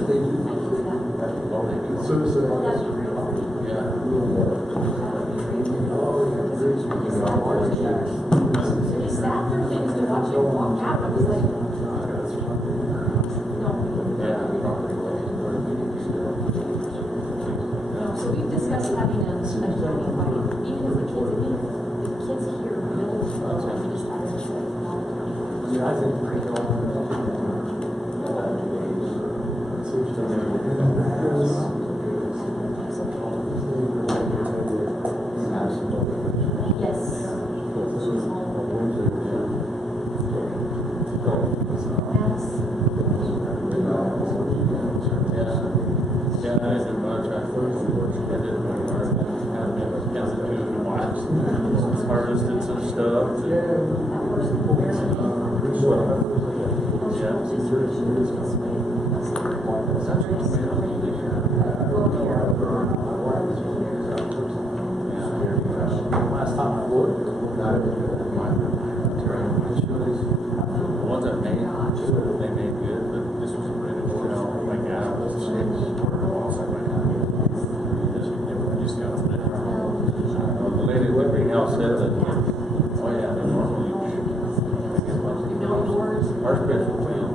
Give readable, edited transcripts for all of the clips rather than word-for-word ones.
So we've discussed having a journey party, even if the kids here build just have a show. Yeah, I think harvested some stuff. last time I looked, The ones I made, they made good, but this was really good. Like apples, just got it. The lady at Liberty House said that, oh yeah, they normally, our special plan,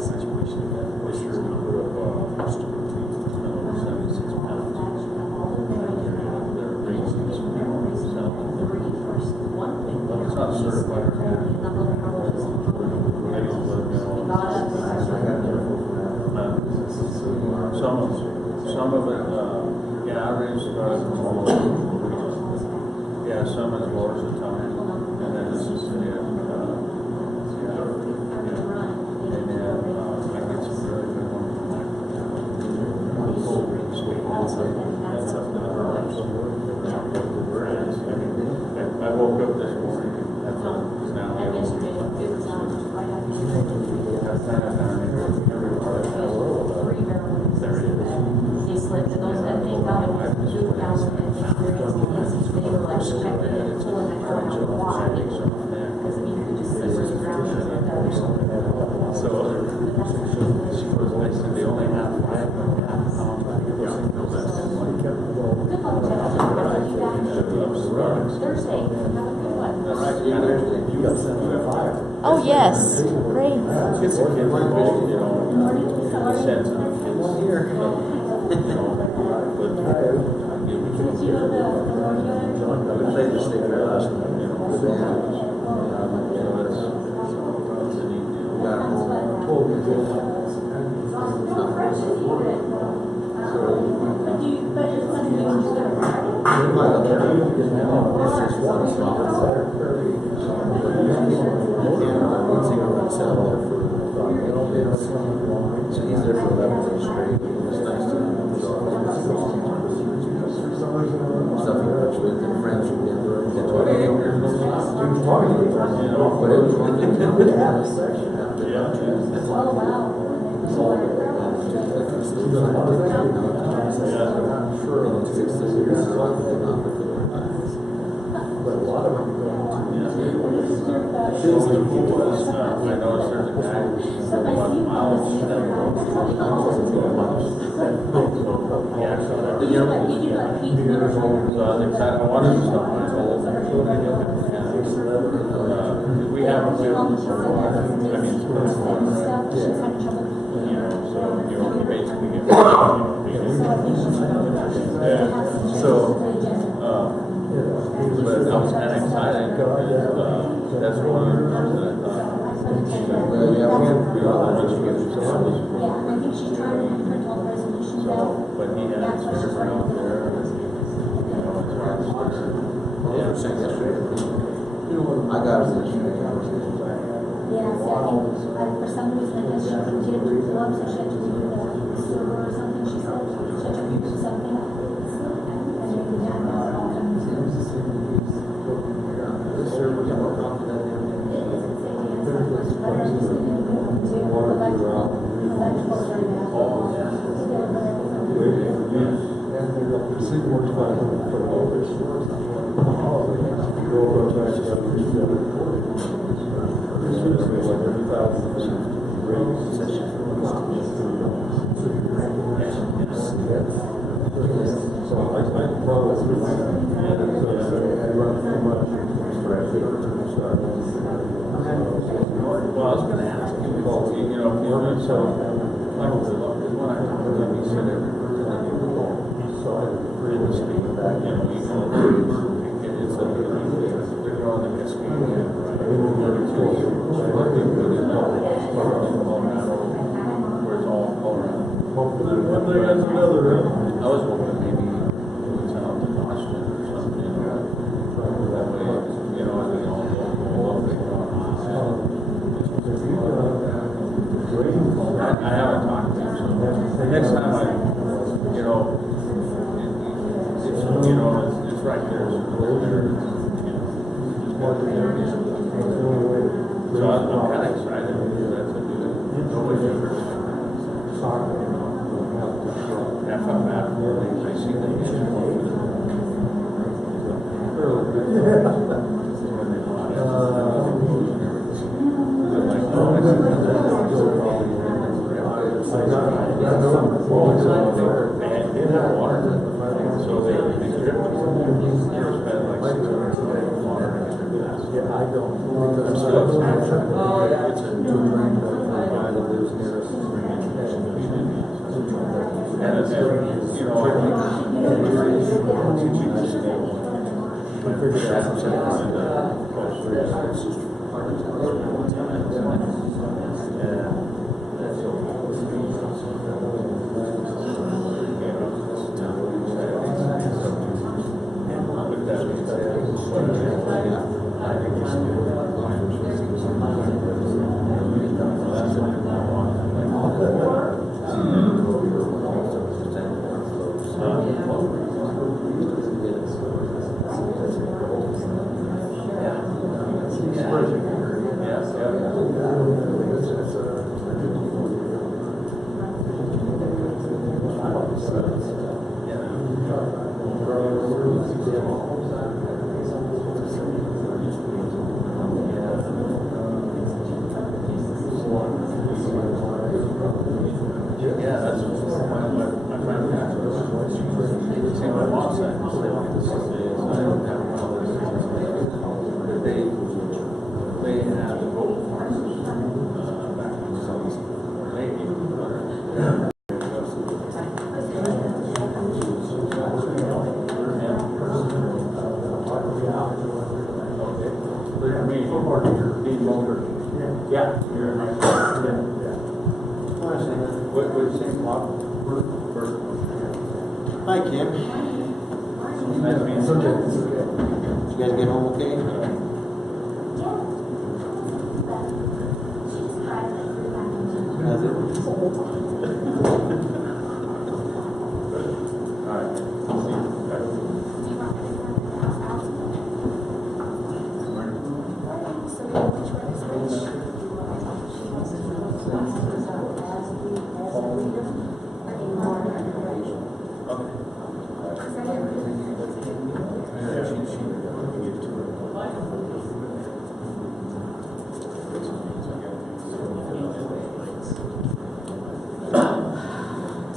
situation this year we put up 76 pounds. They're raising some people, it's not certified. Some of it, yeah, I raised yeah, some as large as a ton, and then this is the, and then, I get some really good ones from that. That's something that I woke up this morning, that's now there it is. They slipped and those that they got it was 2,000 and they were like pulling that car out of the water. Because I mean, you could just see where the ground was and So she was next to the only half right. Thursday, have a good one. Oh, yes. Great. Kids are kids, you know, sense of kids. played the state fair last night. So he's there for 11 days straight. It's nice to stuff he works with and friends from Denver. But it was one thing to do. Oh, wow. But a lot of them I noticed there's a guy who's 31 miles. So I was excited. I wanted to stop my goal. We haven't been for a while. I mean, it's been a while. You know, so you basically get but I was kind of excited because that's one of the things that I thought. But he had his fair out there. I got it. Yeah, for some reason, I guess she did gloves or she had to do the server or something, she said. She had to do something. Well, I was gonna ask you, you know, if you were so, like, when I talked to him, he said every person that you call, free to speak, you know, it's a, they're on the Cascadia, right? So what they put in Colorado, where it's all Colorado. I was hoping maybe it was out in Austin or something, you know, that way, you know, and then all the I haven't talked to him, so next time I, you know, it's right there. So I'm kind of excited because that's a good, nobody ever. Half up after I see the Hi, Kim. Nice meeting you. You guys get home okay? How's it? All right. See you. Bye.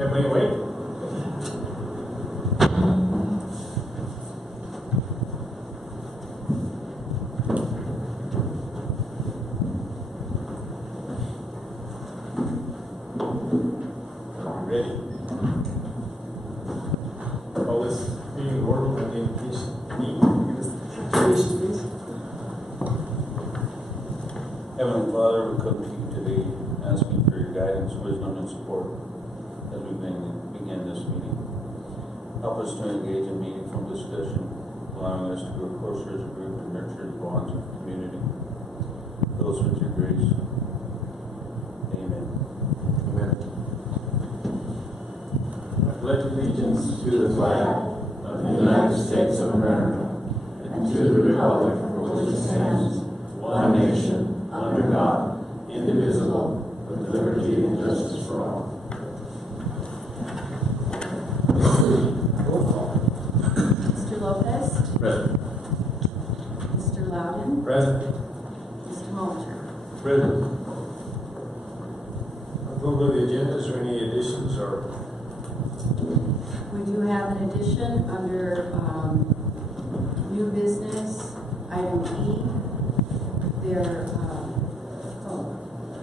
Everybody awake? Ready? Call this meeting order with the invocation. Please. Heavenly Father, we come to you today asking for your guidance, wisdom, and support as we begin this meeting. Help us to engage in meaningful discussion, allowing us to grow closer as a group and nurture the bonds of community. Fill us with your grace. Amen. Amen. I pledge allegiance to the flag of the United States of America and to the republic for which it stands, one nation, under God, indivisible, with liberty and justice for all. Mr. Lopez? Present. Mr. Loudon? Present. Mr. Moulter? Present. Approval of the agenda, is there any additions or? We do have an addition under new business, item E.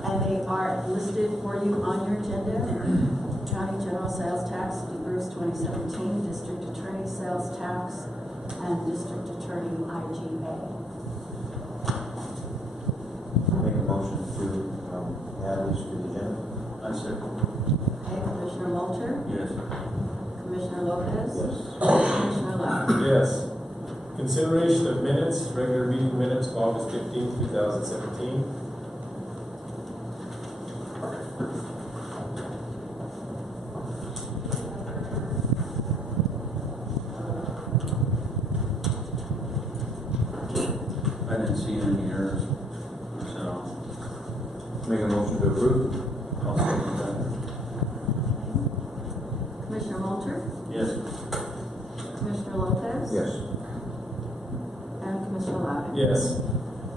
And they are listed for you on your agenda. County General Sales Tax, Bruce 2017, District Attorney Sales Tax, and District Attorney IGA. Make a motion to add these to the agenda. I second. Okay, Commissioner Moulter? Yes. Commissioner Lopez? Yes. Commissioner Loudon? Yes. Consideration of minutes, regular meeting minutes, August 15th, 2017. I didn't see any errors, so Make a motion to approve. I'll second that. Commissioner Moulter? Yes. Commissioner Lopez? Yes. And Commissioner Loudon? Yes.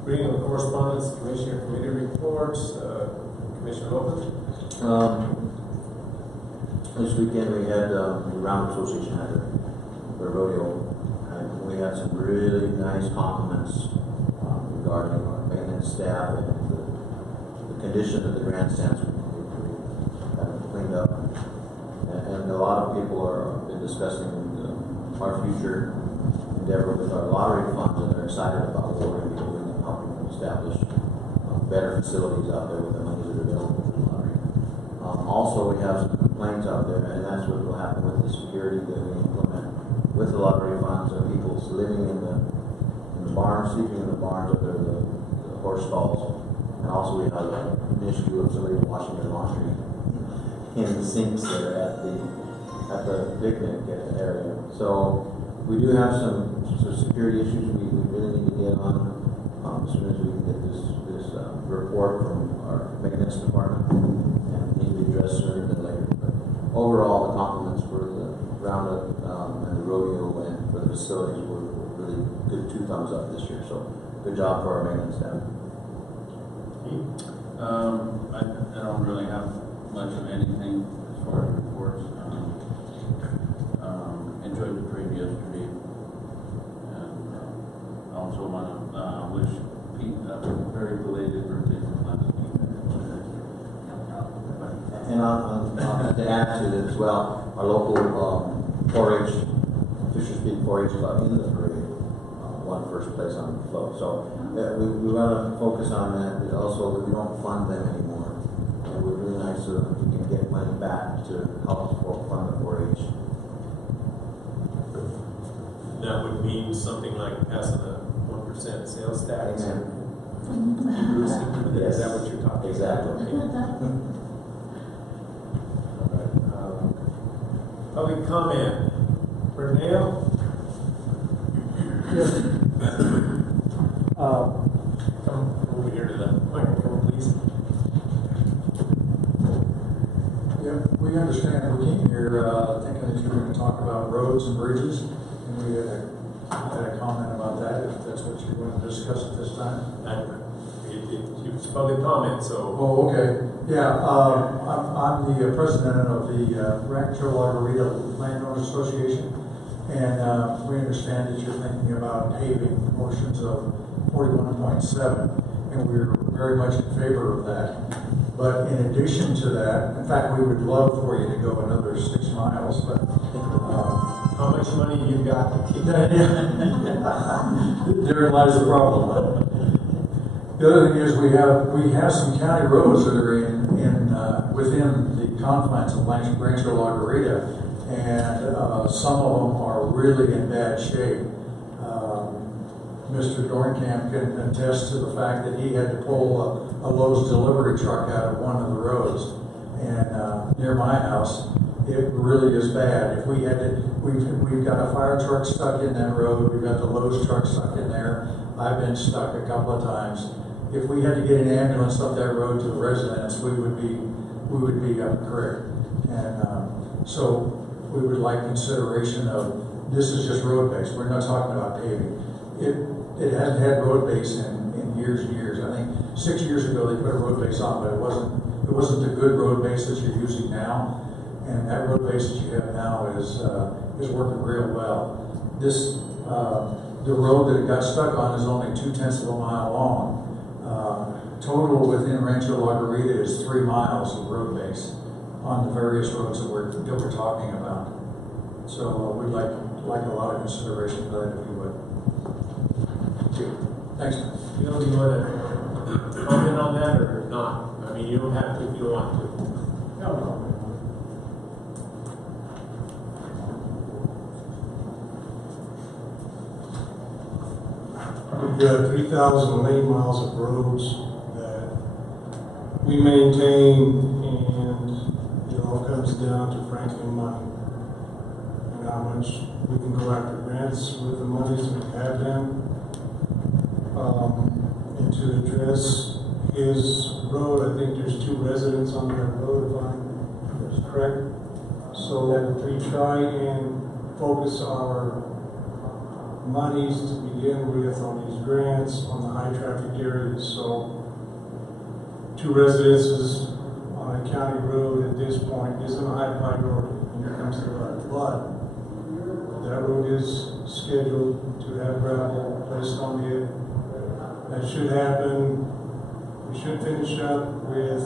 Reading of correspondence, Commissioner Committee reports, Commissioner Lopez. This weekend we had the Round Association had the rodeo, and we had some really nice compliments regarding our maintenance staff and the condition of the grandstands. We had them cleaned up, and a lot of people are been discussing our future endeavor with our lottery funds, and they're excited about what we're going to be doing and helping them establish better facilities out there with the money that are available for the lottery. Also, we have some complaints out there, and that's what will happen with the security that we implement with the lottery funds, and people's living in the the barns, sleeping in the barns up there, the horse stalls. And also we have an issue of somebody washing their laundry in the sinks there at the picnic area. So we do have some security issues we really need to get on as soon as we can get this report from our maintenance department, and need to address sooner than later. But overall, the compliments for the roundup and the rodeo and for the facilities were really good. 2 thumbs up this year. So good job for our maintenance staff. I don't really have much of anything as far as reports. Enjoyed the parade yesterday, and I also want to wish Pete a very belated birthday from last week. And to add to it as well, our local 4-H, Fisher's Peak 4-H Club in the parade won first place on the float. So we want to focus on that, but also we don't fund them anymore. And it would be really nice if we can get money back to help fund the 4-H. That would mean something like passing a 1% sales tax. Amen. Is that what you're talking Exactly. about? Okay. Public comment. Bernal? Come over here to the microphone, please. Yeah, we understand, we came here thinking that you were going to talk about roads and bridges, and we had a comment about that, if that's what you want to discuss at this time. It's public comment, so. Oh, okay. Yeah, I'm the president of the Rancho Lagarita Landowner Association, and we understand that you're thinking about paving portions of 41.7, and we're very much in favor of that. But in addition to that, in fact, we would love for you to go another 6 miles, but How much money you got to keep that? therein lies the problem. The other thing is we have some county roads that are within the confines of Rancho Lagarita, and some of them are really in bad shape. Mr. Dornkamp can attest to the fact that he had to pull a Lowe's delivery truck out of one of the roads, and near my house, it really is bad. If we had to, we've got a fire truck stuck in that road. We've got the Lowe's truck stuck in there. I've been stuck a couple of times. If we had to get an ambulance up that road to the residents, we would be up the creek. And so we would like consideration of, this is just road base. We're not talking about paving. It hasn't had road base in years and years. I think 6 years ago they put a road base on, but it wasn't the good road base that you're using now. And that road base that you have now is working real well. The road that it got stuck on is only 0.2 of a mile long. Total within Rancho Lagarita is 3 miles of road base on the various roads that we're talking about. So we'd like a lot of consideration for that, if you would. Thanks. You want to comment on that or not? I mean, you don't have to if you don't want to. No. We've got 3,008 miles of roads that we maintain, and it all comes down to frankly money and how much we can go after grants with the monies we have them. And to address his road, I think there's 2 residents on that road, if I'm correct. So we try and focus our monies to begin with on these grants on the high traffic areas. So 2 residences on a county road at this point isn't a high priority when it comes to that. But that road is scheduled to have gravel placed on it. That should happen. We should finish up with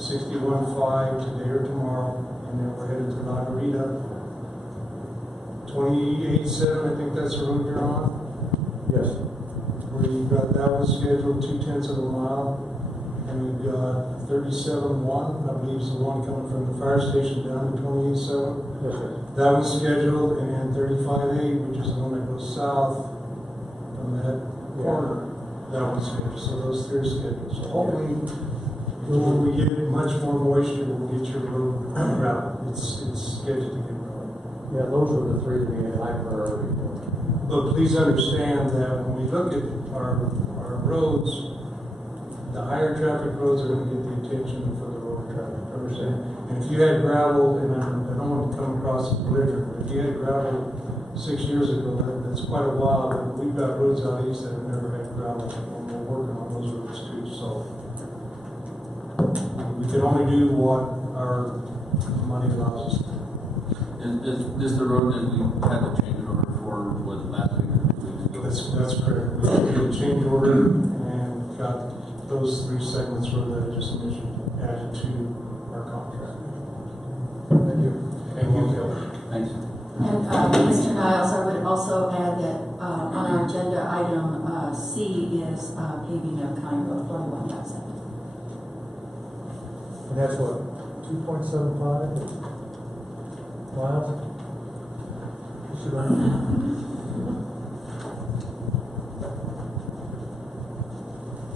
61.5 today or tomorrow, and then we're headed to Lagarita. 28.7, I think that's the road you're on. Yes. Where you've got that one scheduled 0.2 of a mile, and we've got 37.1, I believe is the one coming from the fire station down to 28.7. Yes, sir. That one's scheduled, and then 35.8, which is the one that goes south from that corner, that one's scheduled, so those three are scheduled. So hopefully, when we get much more moisture, we'll get your road gravel. It's scheduled to get rolling. Yeah, those are the three we had high priority. But please understand that when we look at our roads, the higher traffic roads are gonna get the attention for the lower traffic, understand? And if you had gravel, and I don't want to come across as belligerent, but if you had gravel 6 years ago, that's quite a while, but we've got roads out east that have never had gravel, and we're working on those roads too, so. We can only do what our money allows us to. Is this the road that we had to change it over for, was it last week or 2 weeks ago? That's correct. We did a change order and got those 3 segments where that I just mentioned added to our contract. Thank you. Thank you, Kelly. Thanks. And Mr. Niles, I would also add that on our agenda, item C is paving of County Road 41,000. And that's what, 2.75 miles?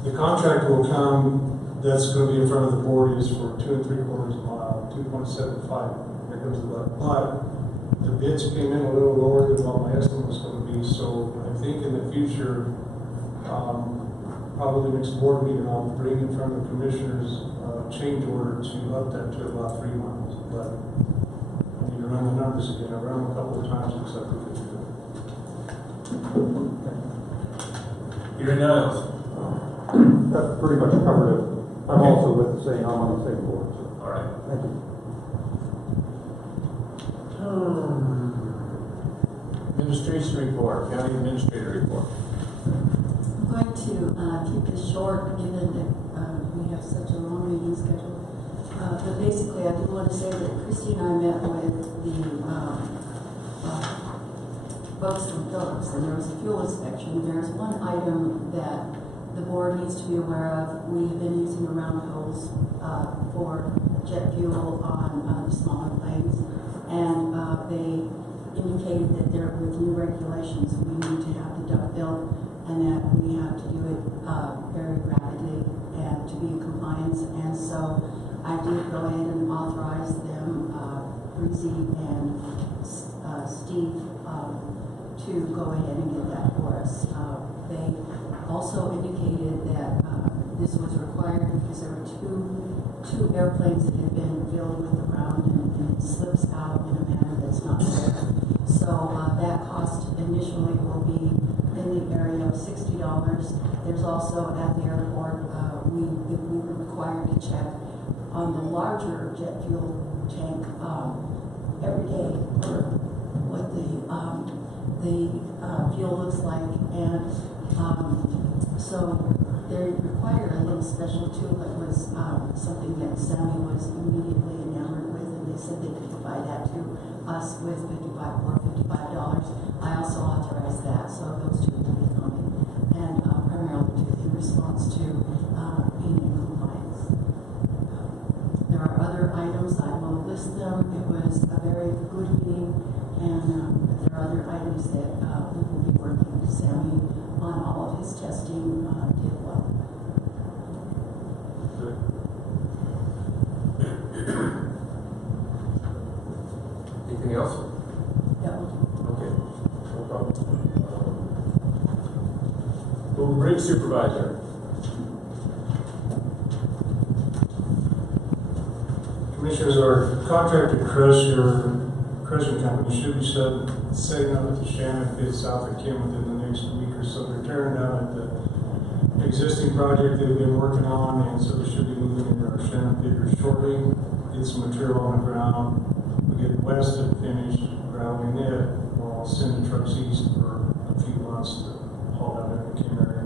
The contract will come, that's going to be in front of the board, is for 2 3/4 mile, 2.75. Here comes the but the bids came in a little lower than what my estimate was going to be, so I think in the future, probably the next board meeting, I'll bring in front of the commissioners change order to up that to about 3 miles. But I need to run the numbers again. I ran them a couple of times, looks like we could do it. Gary Niles. That pretty much covered it. I'm also with the same, I'm on the same board. So. All right. Thank you. Administration report, county administrator report. I'm going to keep this short, given that we have such a long meeting schedule. But basically, I do want to say that Christy and I met with the folks from Phillips, and there was a fuel inspection. There's one item that the board needs to be aware of. We have been using the round holes for jet fuel on smaller planes, and they indicated that there, with new regulations, we need to have the duct built, and that we have to do it very rapidly and to be in compliance. And so I did go ahead and authorize them, Breezy and Steve, to go ahead and get that for us. They also indicated that this was required because there were two airplanes that had been filled with the round, and it slips out in a manner that's not fair. So that cost initially will be in the area of $60. There's also at the airport, we were required to check on the larger jet fuel tank every day for what the fuel looks like, and so they required a little special tool that was something that Sammy was immediately enamored with, and they said they could provide that to us with $55. I also authorized that, so those two will be coming, and primarily in response to being in compliance. There are other items, I will list them. It was a very good meeting, and there are other items that we will be working with Sammy on. All of his testing did well. Anything else? Yeah. Okay. No problem. Bridge supervisor. Commissioners, our contracted crushing company should be setting up at the Shannon pit south of Kim within the next week or so. They're tearing down at the existing project they've been working on, and so we should be moving into our Shannon pit shortly, get some material on the ground. We get west and finished grounding it, we'll send the trucks east for a few months to haul out in the Kim area.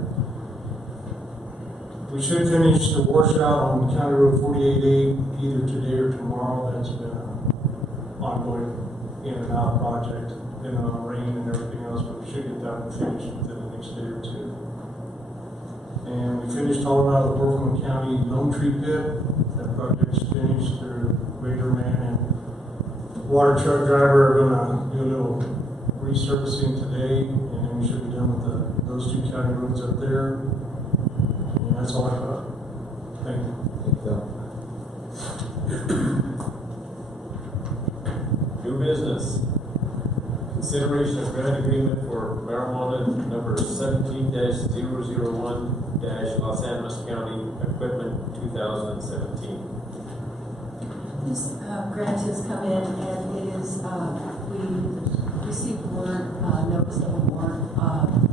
We should finish the washout on County Road 48A either today or tomorrow. That's been an ongoing in and out project, depending on rain and everything else, but we should get that one finished within the next day or two. And we finished hauling out of the Brooklyn County Lone Tree Pit. That project's finished. Their grader man and water truck driver are gonna do a little resurfacing today, and then we should be done with the those 2 county roads up there. And that's all I got. Thank you. Thank you, Phil. New business. Consideration of grant agreement for marijuana number 17-001 Los Angeles County Equipment 2017. This grant has come in, and it is, we received word, notice of award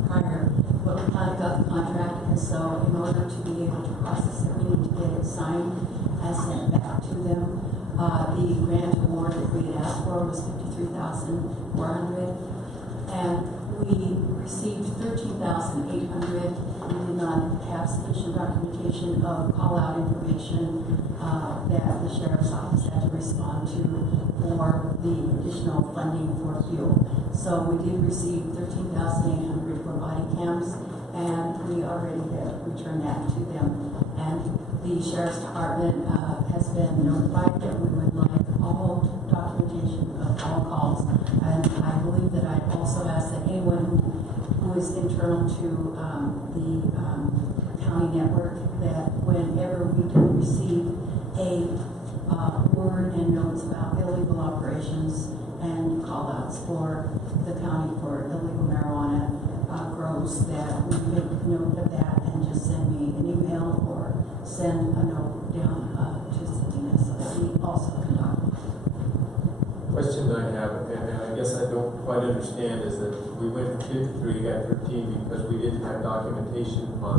prior, but we kind of got the contract, and so in order to be able to process it, we need to get it signed and sent back to them. The grant award that we had asked for was $53,400, and we received $13,800. We did not have sufficient documentation of call-out information that the sheriff's office had to respond to for the additional funding for fuel. So we did receive $13,800 for body cams, and we already have returned that to them. And the sheriff's department has been notified that we would like all documentation of all calls. And I believe that I also asked that anyone who is internal to the county network, that whenever we do receive a word and notes about illegal operations and call-outs for the county for illegal marijuana grows, that we make note of that and just send me an email or send a note down to Selena so that we also can document. Question I have, and I guess I don't quite understand, is that we went from 53, got 13 because we didn't have documentation on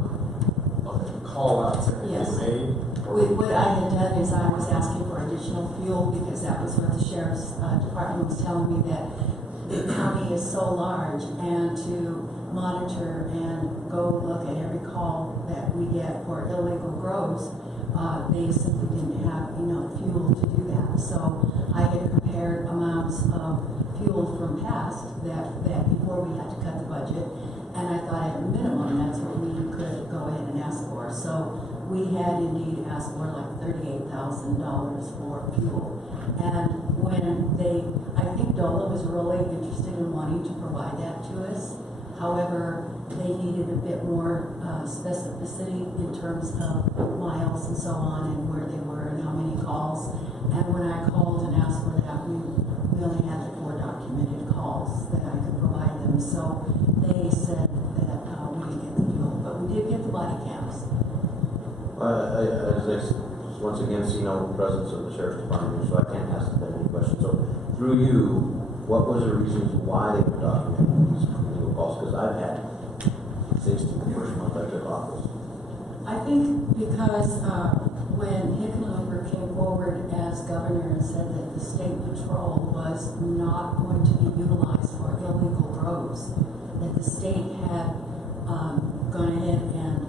the call-outs that had Yes. been made? What I had done is I was asking for additional fuel because that was what the sheriff's department was telling me, that the county is so large, and to monitor and go look at every call that we get for illegal grows, they simply didn't have enough fuel to do that. So I had compared amounts of fuel from past that before we had to cut the budget, and I thought at a minimum that's what we could go ahead and ask for. So we had indeed asked for like $38,000 for fuel. And when I think DOLA was really interested in wanting to provide that to us. However, they needed a bit more specificity in terms of miles and so on, and where they were and how many calls. And when I called and asked for that, we only had the 4 documented calls that I could provide them. So they said that we didn't get the fuel, but we did get the body cams. As I once again see no presence of the sheriff's department, so I can't ask them any questions. So through you, what was the reasons why they were documenting these illegal calls? Because I've had 60 the first month I took office. I think because when Hickenlooper came forward as governor and said that the state patrol was not going to be utilized for illegal grows, that the state had gone ahead and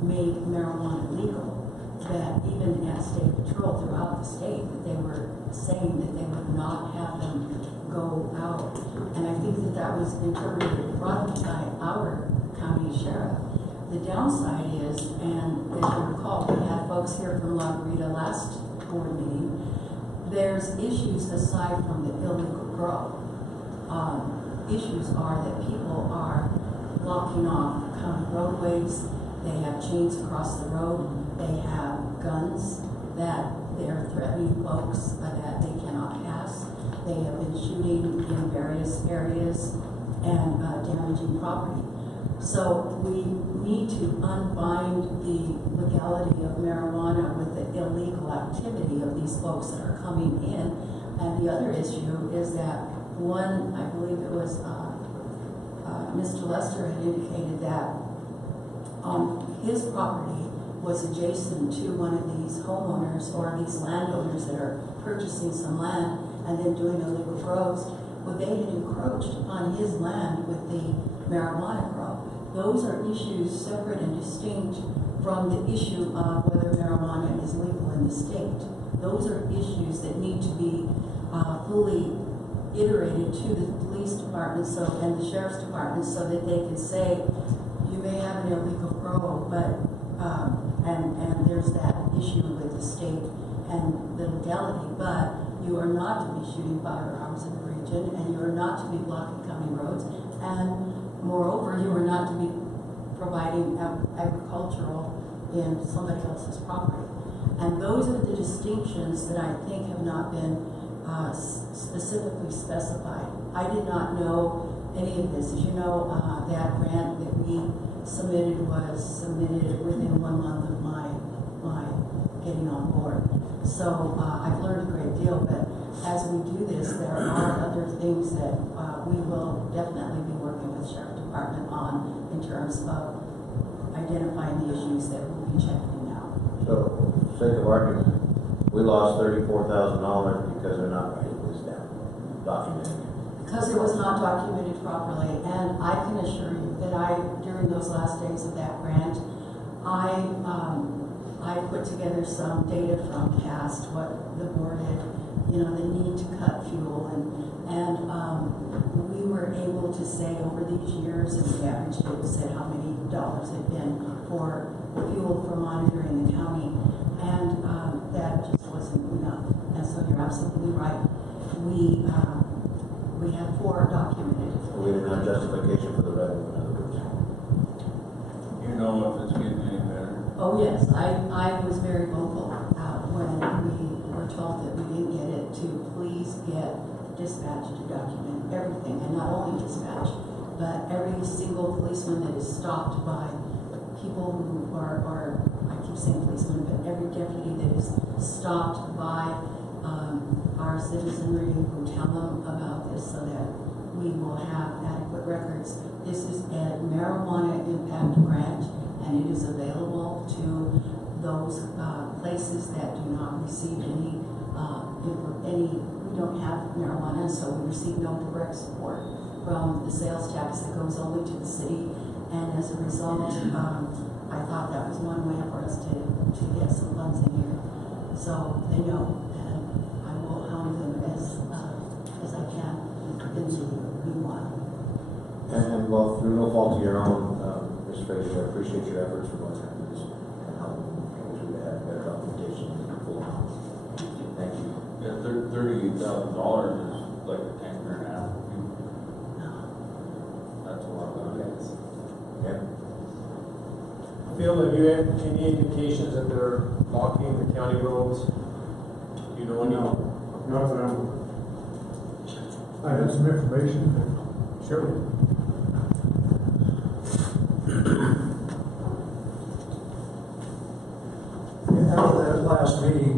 made marijuana legal, that even at state patrol throughout the state, that they were saying that they would not have them go out. And I think that that was interpreted broadly by our county sheriff. The downside is, and as you recall, we had folks here from La Grita last board meeting, there's issues aside from the illegal grow. Issues are that people are blocking off county roadways, they have chains across the road, they have guns that they're threatening folks that they cannot pass. They have been shooting in various areas and damaging property. So we need to unbind the legality of marijuana with the illegal activity of these folks that are coming in. And the other issue is that one, I believe it was Mr. Lester had indicated that his property was adjacent to one of these homeowners or these landowners that are purchasing some land and then doing illegal grows. Well, they had encroached upon his land with the marijuana grow. Those are issues separate and distinct from the issue of whether marijuana is legal in the state. Those are issues that need to be fully iterated to the police department and the sheriff's department so that they can say, you may have an illegal grow, but and there's that issue with the state and the legality, but you are not to be shooting firearms in the region, and you are not to be blocking county roads, and moreover, you are not to be providing agricultural in somebody else's property. And those are the distinctions that I think have not been specifically specified. I did not know any of this. As you know, that grant that we submitted was submitted within 1 month of my getting on board. So I've learned a great deal, but as we do this, there are other things that we will definitely be working with Sheriff Department on in terms of identifying the issues that we'll be checking out. So, for the sake of argument, we lost $34,000 because they're not writing this down, documenting it. Because it was not documented properly, and I can assure you that during those last days of that grant, I put together some data from past, what the board had, the need to cut fuel, and we were able to say over these years, and the average data said how many dollars had been for fuel for monitoring the county, and that just wasn't enough. And so you're absolutely right. We have 4 documented. We didn't have justification for the revenue, in other words. You know if it's getting any better? Oh, yes, I was very vocal when we were told that we didn't get it to please get dispatch to document everything, and not only dispatch, but every single policeman that is stopped by people who are I keep saying policeman, but every deputy that is stopped by our citizenry who tell them about this so that we will have adequate records. This is a marijuana impact grant, and it is available to those places that do not receive any, we don't have marijuana, so we receive no direct support from the sales tax that goes only to the city. And as a result, I thought that was one way for us to get some funds in here. So they know, and I will hound them as I can in the meanwhile. And well, through no fault of your own, Mr. Frazier, I appreciate your efforts for going through this and helping. I wish we had better documentation and full amounts. Thank you. Yeah, $38,000 is like a tanker and a half. That's a lot of money. Yeah. Phil, have you had any indications that they're blocking the county roads? Do you know any? Not that I'm. I have some information. Sure. After that last meeting,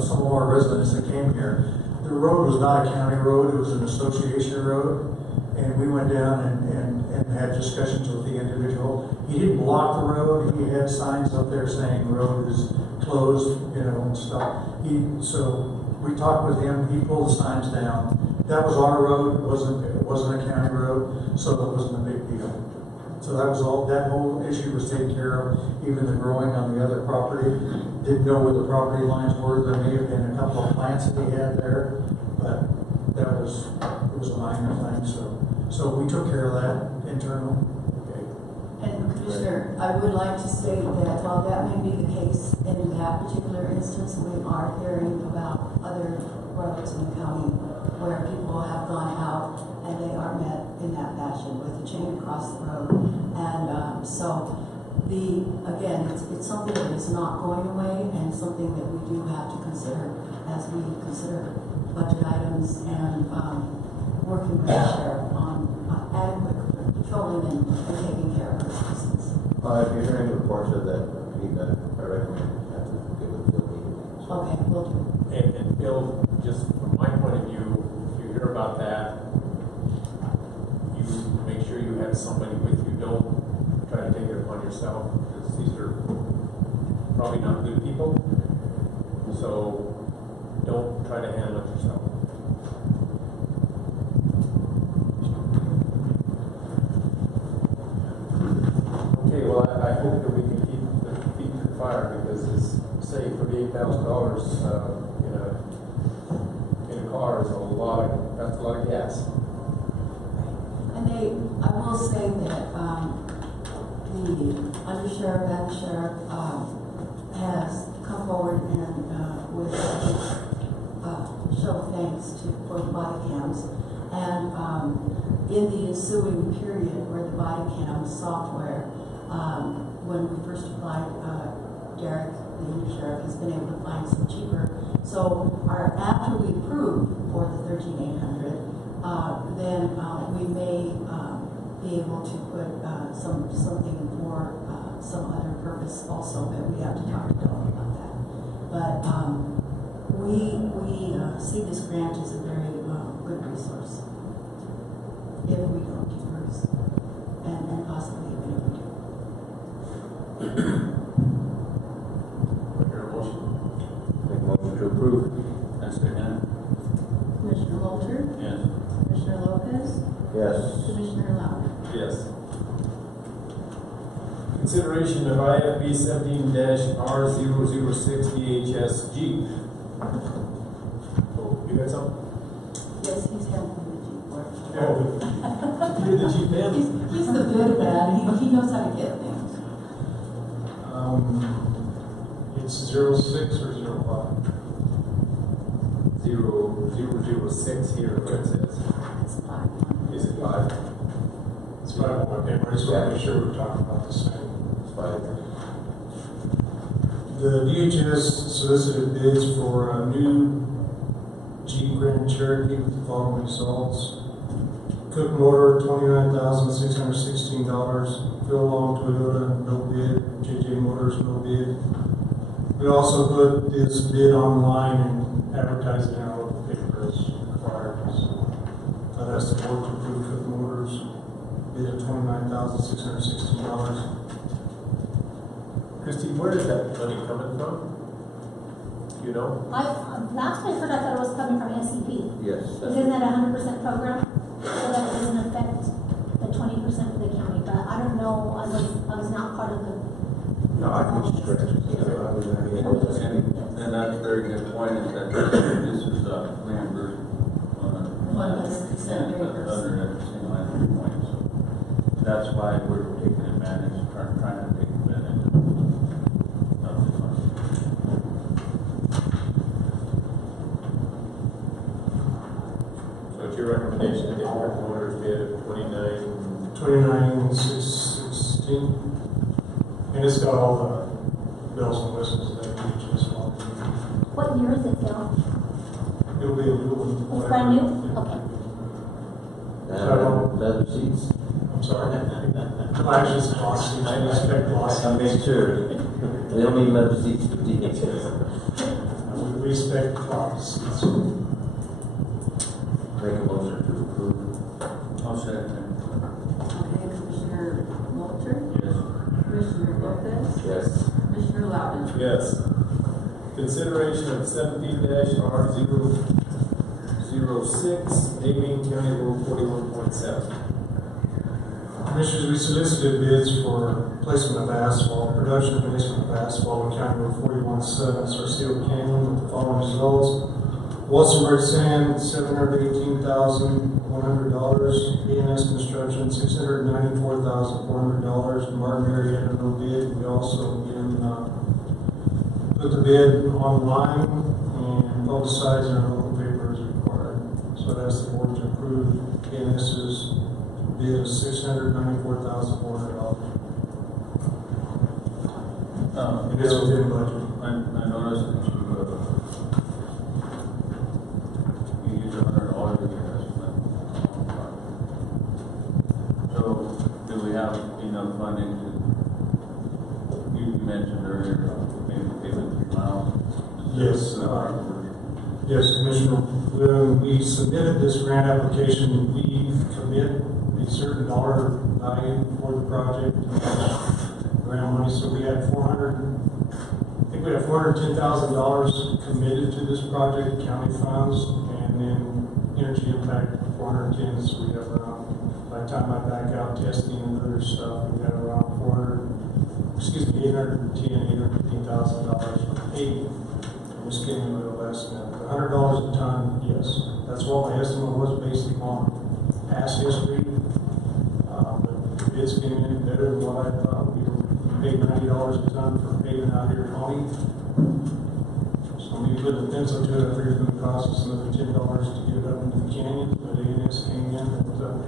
some of our residents that came here, the road was not a county road, it was an association road. And we went down and had discussions with the individual. He didn't block the road, he had signs up there saying the road is closed, and stuff. So we talked with him, he pulled the signs down. That was our road, it wasn't a county road, so it wasn't a big deal. So that was all, that whole issue was taken care of. Even the growing on the other property, didn't know where the property lines were. There may have been a couple of plants that he had there, but it was a minor thing, so we took care of that internal. Okay. And Commissioner, I would like to state that while that may be the case in that particular instance, we are hearing about other roads in the county where people have gone out and they are met in that fashion with a chain across the road. And so again, it's something that is not going away and something that we do have to consider as we consider budget items and working with the sheriff on adequate patrolling and taking care of our citizens. If you're hearing reports of that, I recommend you have to get with Bill immediately. Okay, will do. And Bill, just from my point of view, if you hear about that, you make sure you have somebody with you. Don't try to take it upon yourself, because these are probably not good people. So don't try to handle it yourself. Okay, well, I hope that we can keep the feet to the fire, because it's, say, $38,000 in a car is that's a lot of gas. And I will say that the undersheriff and the sheriff has come forward and with show of thanks for the body cams. And in the ensuing period where the body cam software When we first applied, Derek, the sheriff, has been able to find some cheaper. So after we approve for the 13,800, then we may be able to put something for some other purpose also, but we have to talk to Dawn about that. But we see this grant as a very good resource if we don't do Bruce, and possibly even if we do. Your motion. Make a motion to approve. That's the end? Commissioner Walter, Yes. Commissioner Lopez, Yes. Commissioner Lau. Yes. Consideration of IFB 17-R006 DHS Jeep. Oh, you got something? Yes, he's handling the Jeep work. Oh, you're the Jeep man? He's the bid man. He knows how to get things. It's 06 or 05? 0006 here, what it says. It's fine. Is it 5? It's 5 on my paper, I just want to make sure we're talking about the same. It's fine. The DHS solicited bids for a new Jeep Grand Cherokee with the following results. Cook motor, $29,616. Phil Long Toyota, no bid. JJ Motors, no bid. We also put this bid online and advertised it in our local paper as required. So I'd ask the board to approve Cook Motors bid of $29,616. Christine, where is that money coming from? You know? Last I heard, I thought it was coming from SCP. Yes. Isn't that a 100% program? So that it doesn't affect the 20% for the county, but I don't know, I was not part of the. No, I think she's correct. And that's a very good point, is that this is reimbursed on a 100% reimbursed. under that single entry point, so that's why we're taking advantage, trying to take advantage of this money. So it's your recommendation to get Cook Motors bid of $29,616. And it's got all the bells and whistles that DHS wants. What year is it, Phil? It'll be a new one. It's brand new? Okay. Leather seats. I'm sorry. Well, actually, it's gloss seats. I expect gloss I made seats. sure. They don't need leather seats for DHS. We expect gloss seats. Make a motion to approve. I'll second. Okay, Commissioner Walter, Yes. Commissioner Lopez, Yes. Commissioner Loudon. Yes. Consideration of 17-R006, Abilene County Road 41.7. Commissioners, we solicited bids for placement of asphalt, production and placement of asphalt on County Road 41.7, Sarceo Canyon with the following results. Walsenburg Sand, $718,100. A&S Construction, $694,400. Martin Marietta, no bid. We also again put the bid online and publicized in our local paper as required. So I'd ask the board to approve A&S's bid of $694,400. It is within budget. I noticed that you use $100 of your estimate. So, do we have enough funding to, you mentioned earlier, maybe give it 3 miles? Yes, yes, Commissioner. When we submitted this grant application, we commit a certain dollar value for the project to match grant money. So we had $410,000 committed to this project, county funds, and then energy impact 410. So we have around, by the time I back out testing and other stuff, we have around $815,000 paid. I'm just getting a little less than that. $100 a ton, yes. That's what my estimate was based upon past history. But bids came in better than what I thought. We paid $90 a ton for paving out here in Holly. So when you put the pencil to it, I figured it would cost us another $10 to get it up into the canyon. But A&S came in at the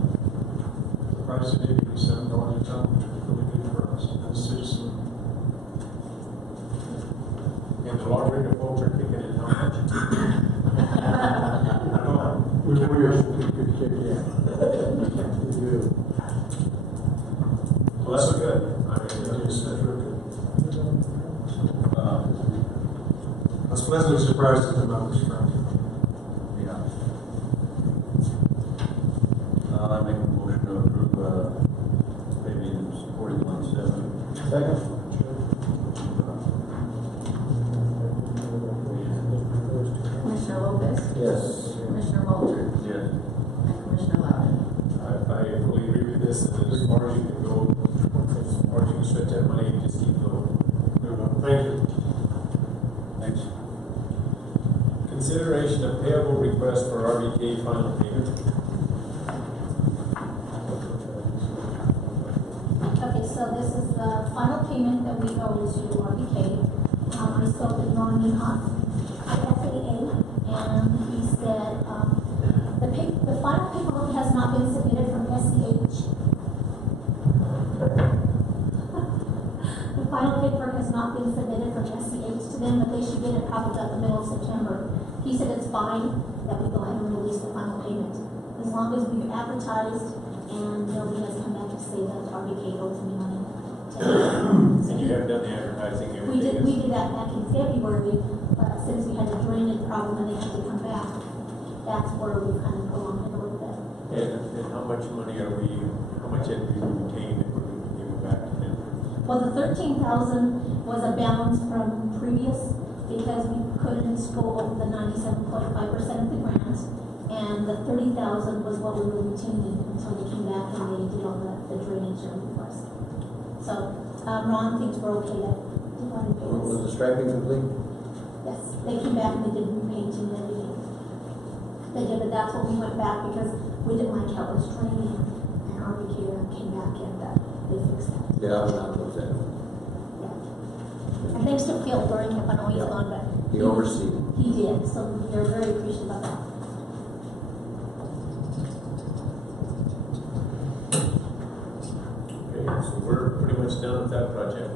price of $87 a ton, which was really good for us. a citizen. And the lottery folks are kicking in how much? We wish we could kick in. We do. Well, that's good. I mean, Yes, that's real good. Uh, I was pleasantly surprised at the numbers, Frank. yeah. I make a motion to approve, payment 41.7. Second? Commissioner Lopez, Yes. Commissioner Walter, Yes. and Commissioner Loudon. I fully agree with this, and as far as you can go, as far as you can spend that money, just keep going. Thank you. Thanks. Consideration of payable request for RBK final payment. Okay, so this is the final payment that we owe to RBK. I spoke with Ron Minhot at FAA, and he said, the final paperwork has not been submitted from SEH. The final paperwork has not been submitted from SEH to them, but they should get it probably about the middle of September. He said it's fine that we go ahead and release the final payment, as long as we've advertised and nobody has come back to say that RBK owes me money. And you haven't done the advertising, We everything did that back in February, but since we had a drainage problem and they had to come back, that's where we kind of prolonged it a little bit. And how much money how much had we retained that we're going to give back to them? Well, the 13,000 was a balance from previous because we couldn't go over the 97.5% of the grant, and the 30,000 was what we were retaining until they came back and they did all the drainage for us. So Ron thinks we're okay to go ahead and pay Was this. the striping complete? Yes, they came back and they did painting and everything. They did, but that's what we went back because we didn't like how it was draining, and RBK came back and they fixed that. Yeah, I was not those in. Yeah. And thanks to Phil during it, I know he's Yeah. gone, but He oversee. he did, so they're very appreciative of that. Okay, so we're pretty much done with that project.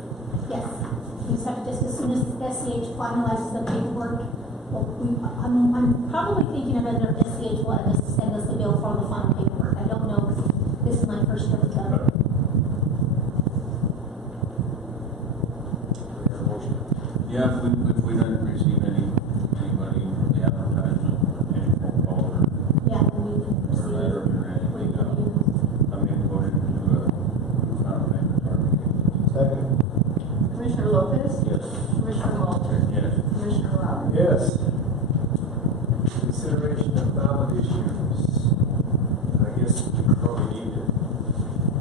Yes, we just have to, just as soon as SCH finalizes the paperwork, well, I'm probably thinking of whether SCH will send us the bill for the final paperwork. I don't know, 'cause this is my first trip with them. Yeah, if we didn't receive anybody from the advertisement, any phone call or Yeah, then we can proceed. letter or anything, I made a motion to, final payment for RBK. Second? Commissioner Lopez, Yes. Commissioner Walter, Yes. Commissioner Loudon. Yes. Consideration of ballot issues. I guess we probably need to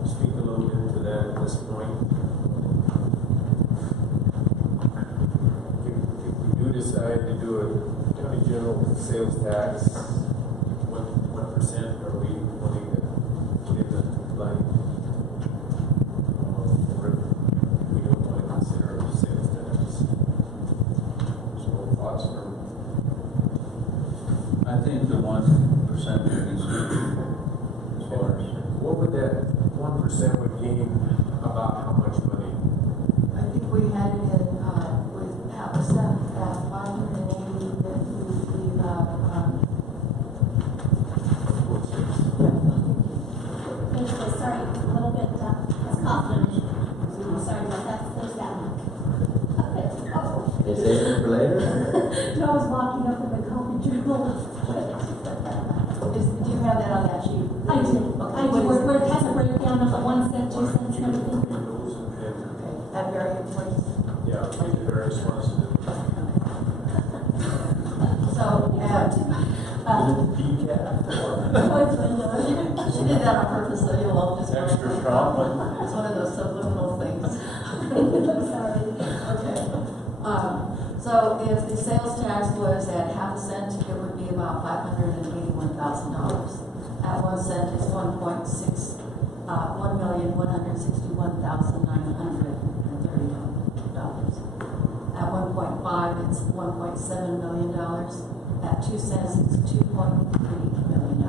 speak a little bit to that at this point. If we do decide to do a county general sales tax, what percent are we wanting to put in the line? Or if we don't want to consider a sales tax. So thoughts from I think the 1% is as far as, what would that 1% would gain about how much money? I think we had it in, with percent at 580, that we leave out, Sorry, a little bit, it's coughing. I'm sorry about that, there's that. Okay. Oh. Is it for later? No, I was walking up in the coffee journal. do you have that on that sheet? I do, Okay, I do, what is where it has a breakdown of the 1 cent, 2 cents, and everything. Okay, at various points. Yeah, we the various ones. So, she did that on purpose, so you'll all just. Extra chocolate. It's one of those subliminal things. I'm sorry. Okay. So if the sales tax was at half a cent, it would be about $581,000. At 1 cent, it's $1,161,930. At 1.5, it's $1.7 million. At 2 cents, it's $2.3 million.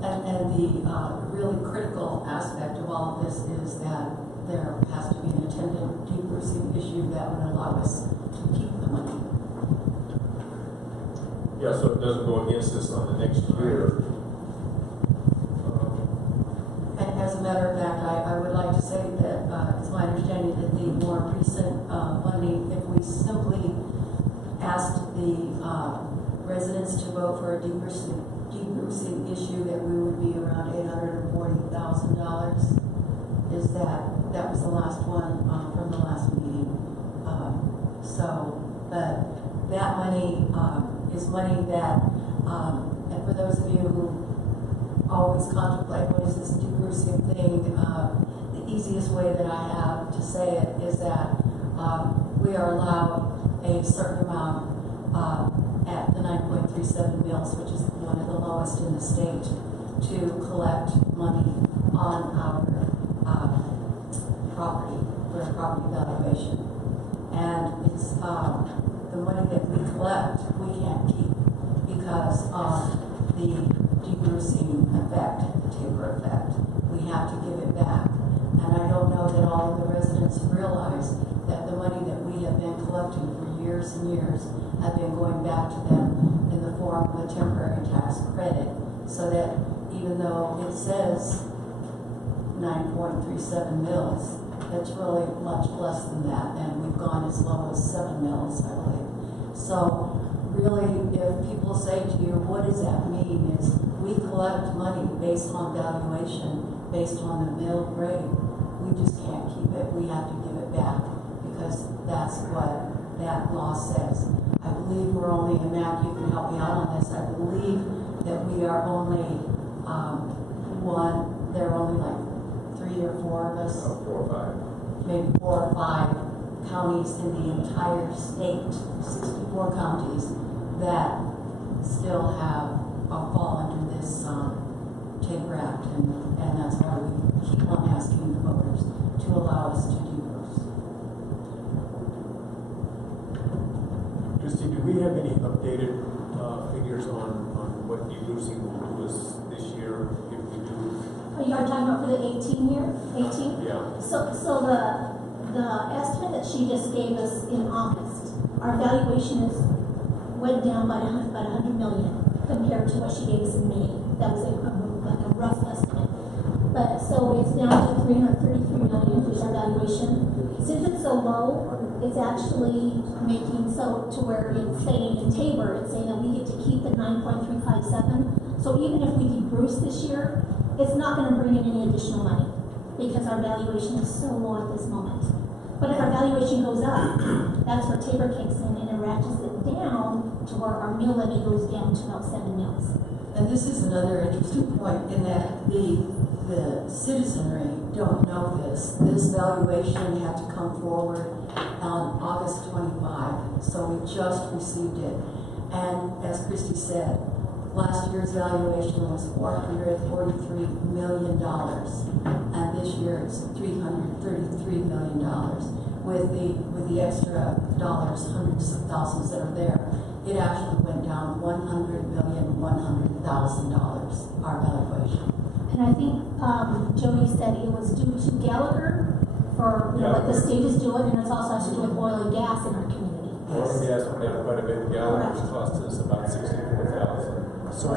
And the really critical aspect of all of this is that there has to be an attendant debrucing issue that would allow us to keep the money. Yeah, so it doesn't go against us on the next year. And as a matter of fact, I would like to say that it's my understanding that the more recent funding, if we simply asked the residents to vote for a debrucing issue, that we would be around $840,000. Is that was the last one from the last meeting. But that money is money that, and for those of you who always contemplate what is this debrucing thing, the easiest way that I have to say it is that we are allowed a certain amount at the 9.37 mils, which is one of the lowest in the state, to collect money on our property for a property valuation. And it's the money that we collect we can't keep because of the debrucing effect, the taper effect. We have to give it back. And I don't know that all of the residents realize that the money that we have been collecting for years and years have been going back to them in the form of a temporary tax credit, so that even though it says 9.37 mils, it's really much less than that, and we've gone as low as 7 mils, I believe. So really, if people say to you, what does that mean? It's we collect money based on valuation, based on the mill rate. We just can't keep it. We have to give it back because that's what that law says. I believe we're only, and Matt, you can help me out on this, I believe that we are only there are only like 3 or 4 of us. 4 or 5. Maybe 4 or 5 counties in the entire state, 64 counties, that still have fall under this taper act, and that's why we keep on asking the voters to allow us to debruce. Christy, do we have any updated figures on what debrucing will do us this year if we do? You are talking about for the 18 year? 18? Yeah. So the estimate that she just gave us in August, our valuation went down by about 100 million compared to what she gave us in May. That was like a rough estimate. But so it's down to 333 million, which is our valuation. Since it's so low, it's actually making so to where it's saying in Tabor, it's saying that we get to keep the 9.357. So even if we debruce this year, it's not going to bring in any additional money because our valuation is so low at this moment. But if our valuation goes up, that's where Tabor kicks in and it ratchets it down to where our mill levy goes down to about 7 mils. And this is another interesting point in that the citizenry don't know this. This valuation had to come forward on August 25, so we just received it. And as Christy said, last year's valuation was $443 million, and this year it's $333 million. With the extra dollars, hundreds of thousands that are there, it actually went down $100,100,000, our valuation. And I think Jody said it was due to Gallagher for what the state is doing, and it's also has to do with oil and gas in our community. Oil and gas went down quite a bit. Gallagher's cost us about $64,000. So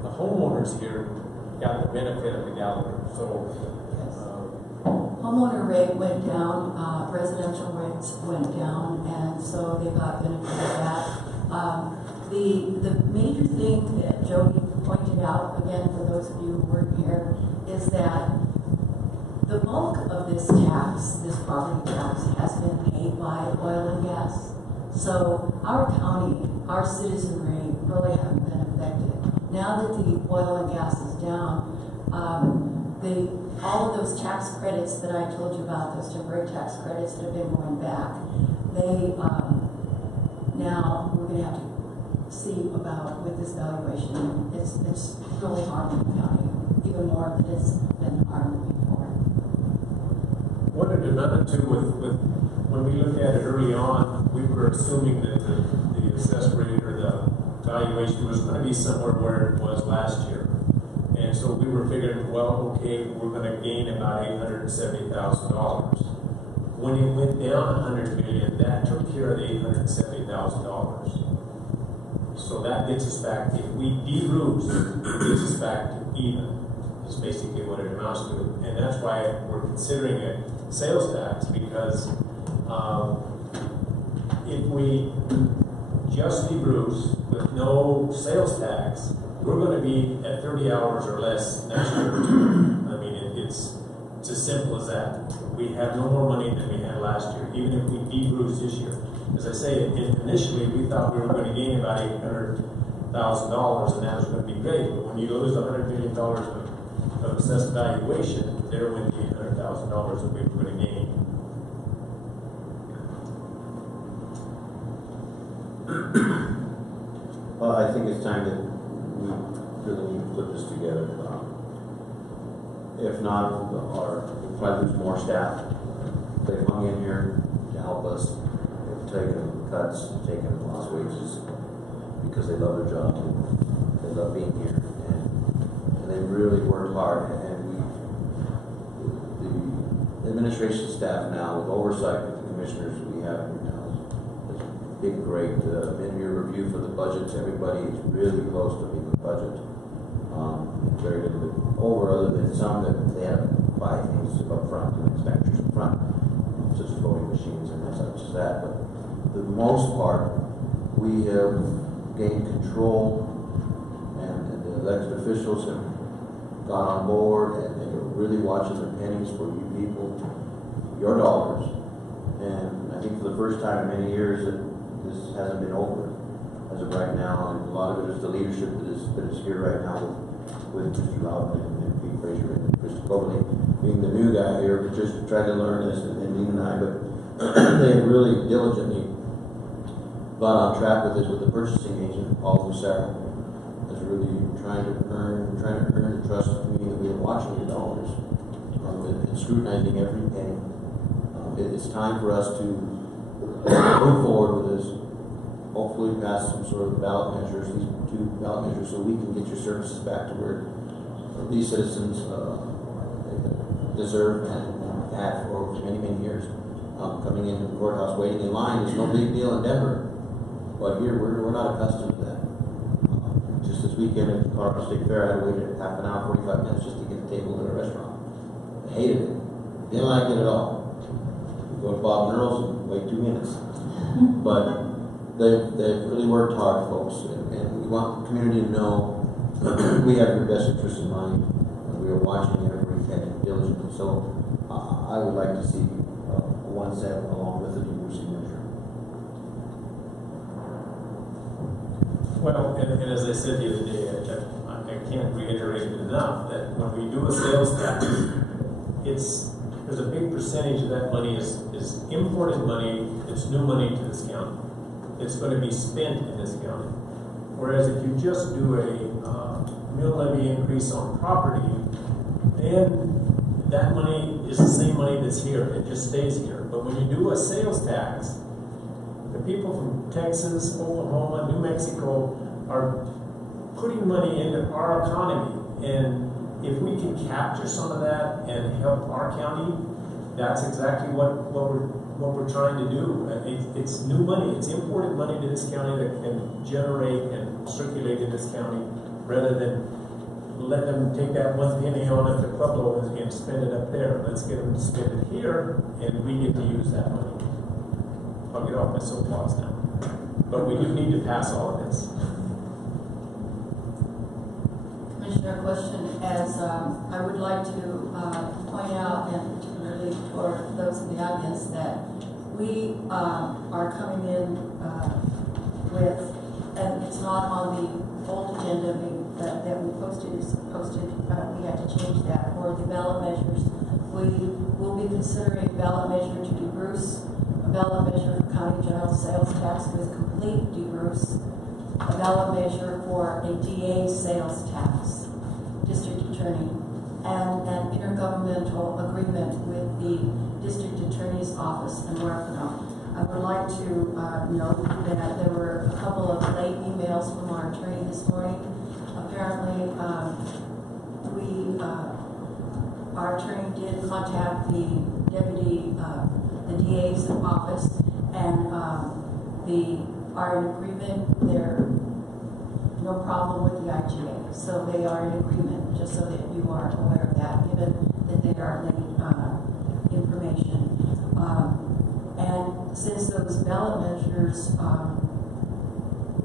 the homeowners here got the benefit of the Gallagher. So homeowner rate went down, residential rates went down, and so they got benefit of that. The major thing that Jody pointed out, again, for those of you who weren't here, is that the bulk of this tax, this property tax, has been paid by oil and gas. So our county, our citizenry really haven't been affected. Now that the oil and gas is down, all of those tax credits that I told you about, those temporary tax credits that have been going back, they now we're going to have to see about with this valuation. It's really harming the county, even more than it's been harmed before. what it amounted to with when we looked at it early on, we were assuming that the assessed rate or the valuation was going to be somewhere where it was last year. And so we were figuring, well, okay, we're gonna gain about $870,000. When it went down 100 million, that took care of the $870,000. So that gets us back, if we de-roofs, it gets us back to even, is basically what it amounts to. And that's why we're considering a sales tax, because if we just de-roofs with no sales tax, we're gonna be at 30 hours or less next year. I mean, it's as simple as that. We have no more money than we had last year, even if we de-roofs this year. As I say, initially, we thought we were going to gain about $800,000, and that was going to be great. But when you lose $100 million of assessed valuation, there went the $800,000 that we were going to gain. Well, I think it's time that we really need to put this together. If not, we'll probably lose more staff. They've hung in here to help us. They've taken cuts, taken lost wages because they love their job. They love being here, and they really worked hard. And the administration staff now, with oversight with the commissioners we have here now, has been great. Mid-year review for the budgets, everybody is really close to being the budget. Very little bit over, other than some that they have to buy things up front and expenditures up front, such as voting machines and such as that. But for the most part, we have gained control, and the elected officials have gone on board, and they're really watching their pennies for you people, your dollars. And I think for the first time in many years that this hasn't been over as of right now, and a lot of it is the leadership that is here right now with Mr. Loudon and Pete Frazier and Chris Cobley being the new guy here, but just trying to learn this, and Dean and I, but they have really diligently gone on track with this, with the purchasing agent, Paul Lucero, is really trying to earn the trust of the community that we are watching your dollars and scrutinizing every penny. It's time for us to move forward with this. Hopefully pass some sort of ballot measures, these 2 ballot measures, so we can get your services back to where these citizens deserve and had for many, many years. Coming into the courthouse, waiting in line is no big deal in Denver, but here we're not accustomed to that. Just this weekend at the Colorado State Fair, I had to wait half an hour, 45 minutes just to get a table at a restaurant. I hated it. Didn't like it at all. You go to Bob and Earl's and wait 2 minutes. But they've really worked hard, folks, and we want the community to know we have your best interest in mind, and we are watching every penny diligently. So I would like to see 1 cent along with the diversity measure. Well, and as I said the other day, I can't reiterate it enough that when we do a sales tax, there's a big percentage of that money is imported money. It's new money to this county. It's going to be spent in this county. Whereas if you just do a mill levy increase on property, then that money is the same money that's here. It just stays here. But when you do a sales tax, the people from Texas, Oklahoma, New Mexico are putting money into our economy. And if we can capture some of that and help our county, that's exactly what we're trying to do. It's new money. It's imported money to this county that can generate and circulate in this county, rather than let them take that 1 penny on at the Pueblo and spend it up there. Let's get them to spend it here, and we get to use that money. I'll get off my soapbox now. But we do need to pass all of this. Commissioner, question, as I would like to point out, and particularly for those in the audience, that we are coming in with, and it's not on the old agenda that we posted, we had to change that, for the ballot measures. We will be considering ballot measure to de-Bruce, a ballot measure for county general sales tax with complete de-Bruce, a ballot measure for a DA sales tax, district attorney, and an intergovernmental agreement with the district attorney's office in Huerfano. I would like to note that there were a couple of late emails from our attorney this morning. Apparently, our attorney did contact the deputy, the DA's office, and are in agreement. They're no problem with the IGA, so they are in agreement. Just so that you are aware of that, given that they are late information. And since those ballot measures,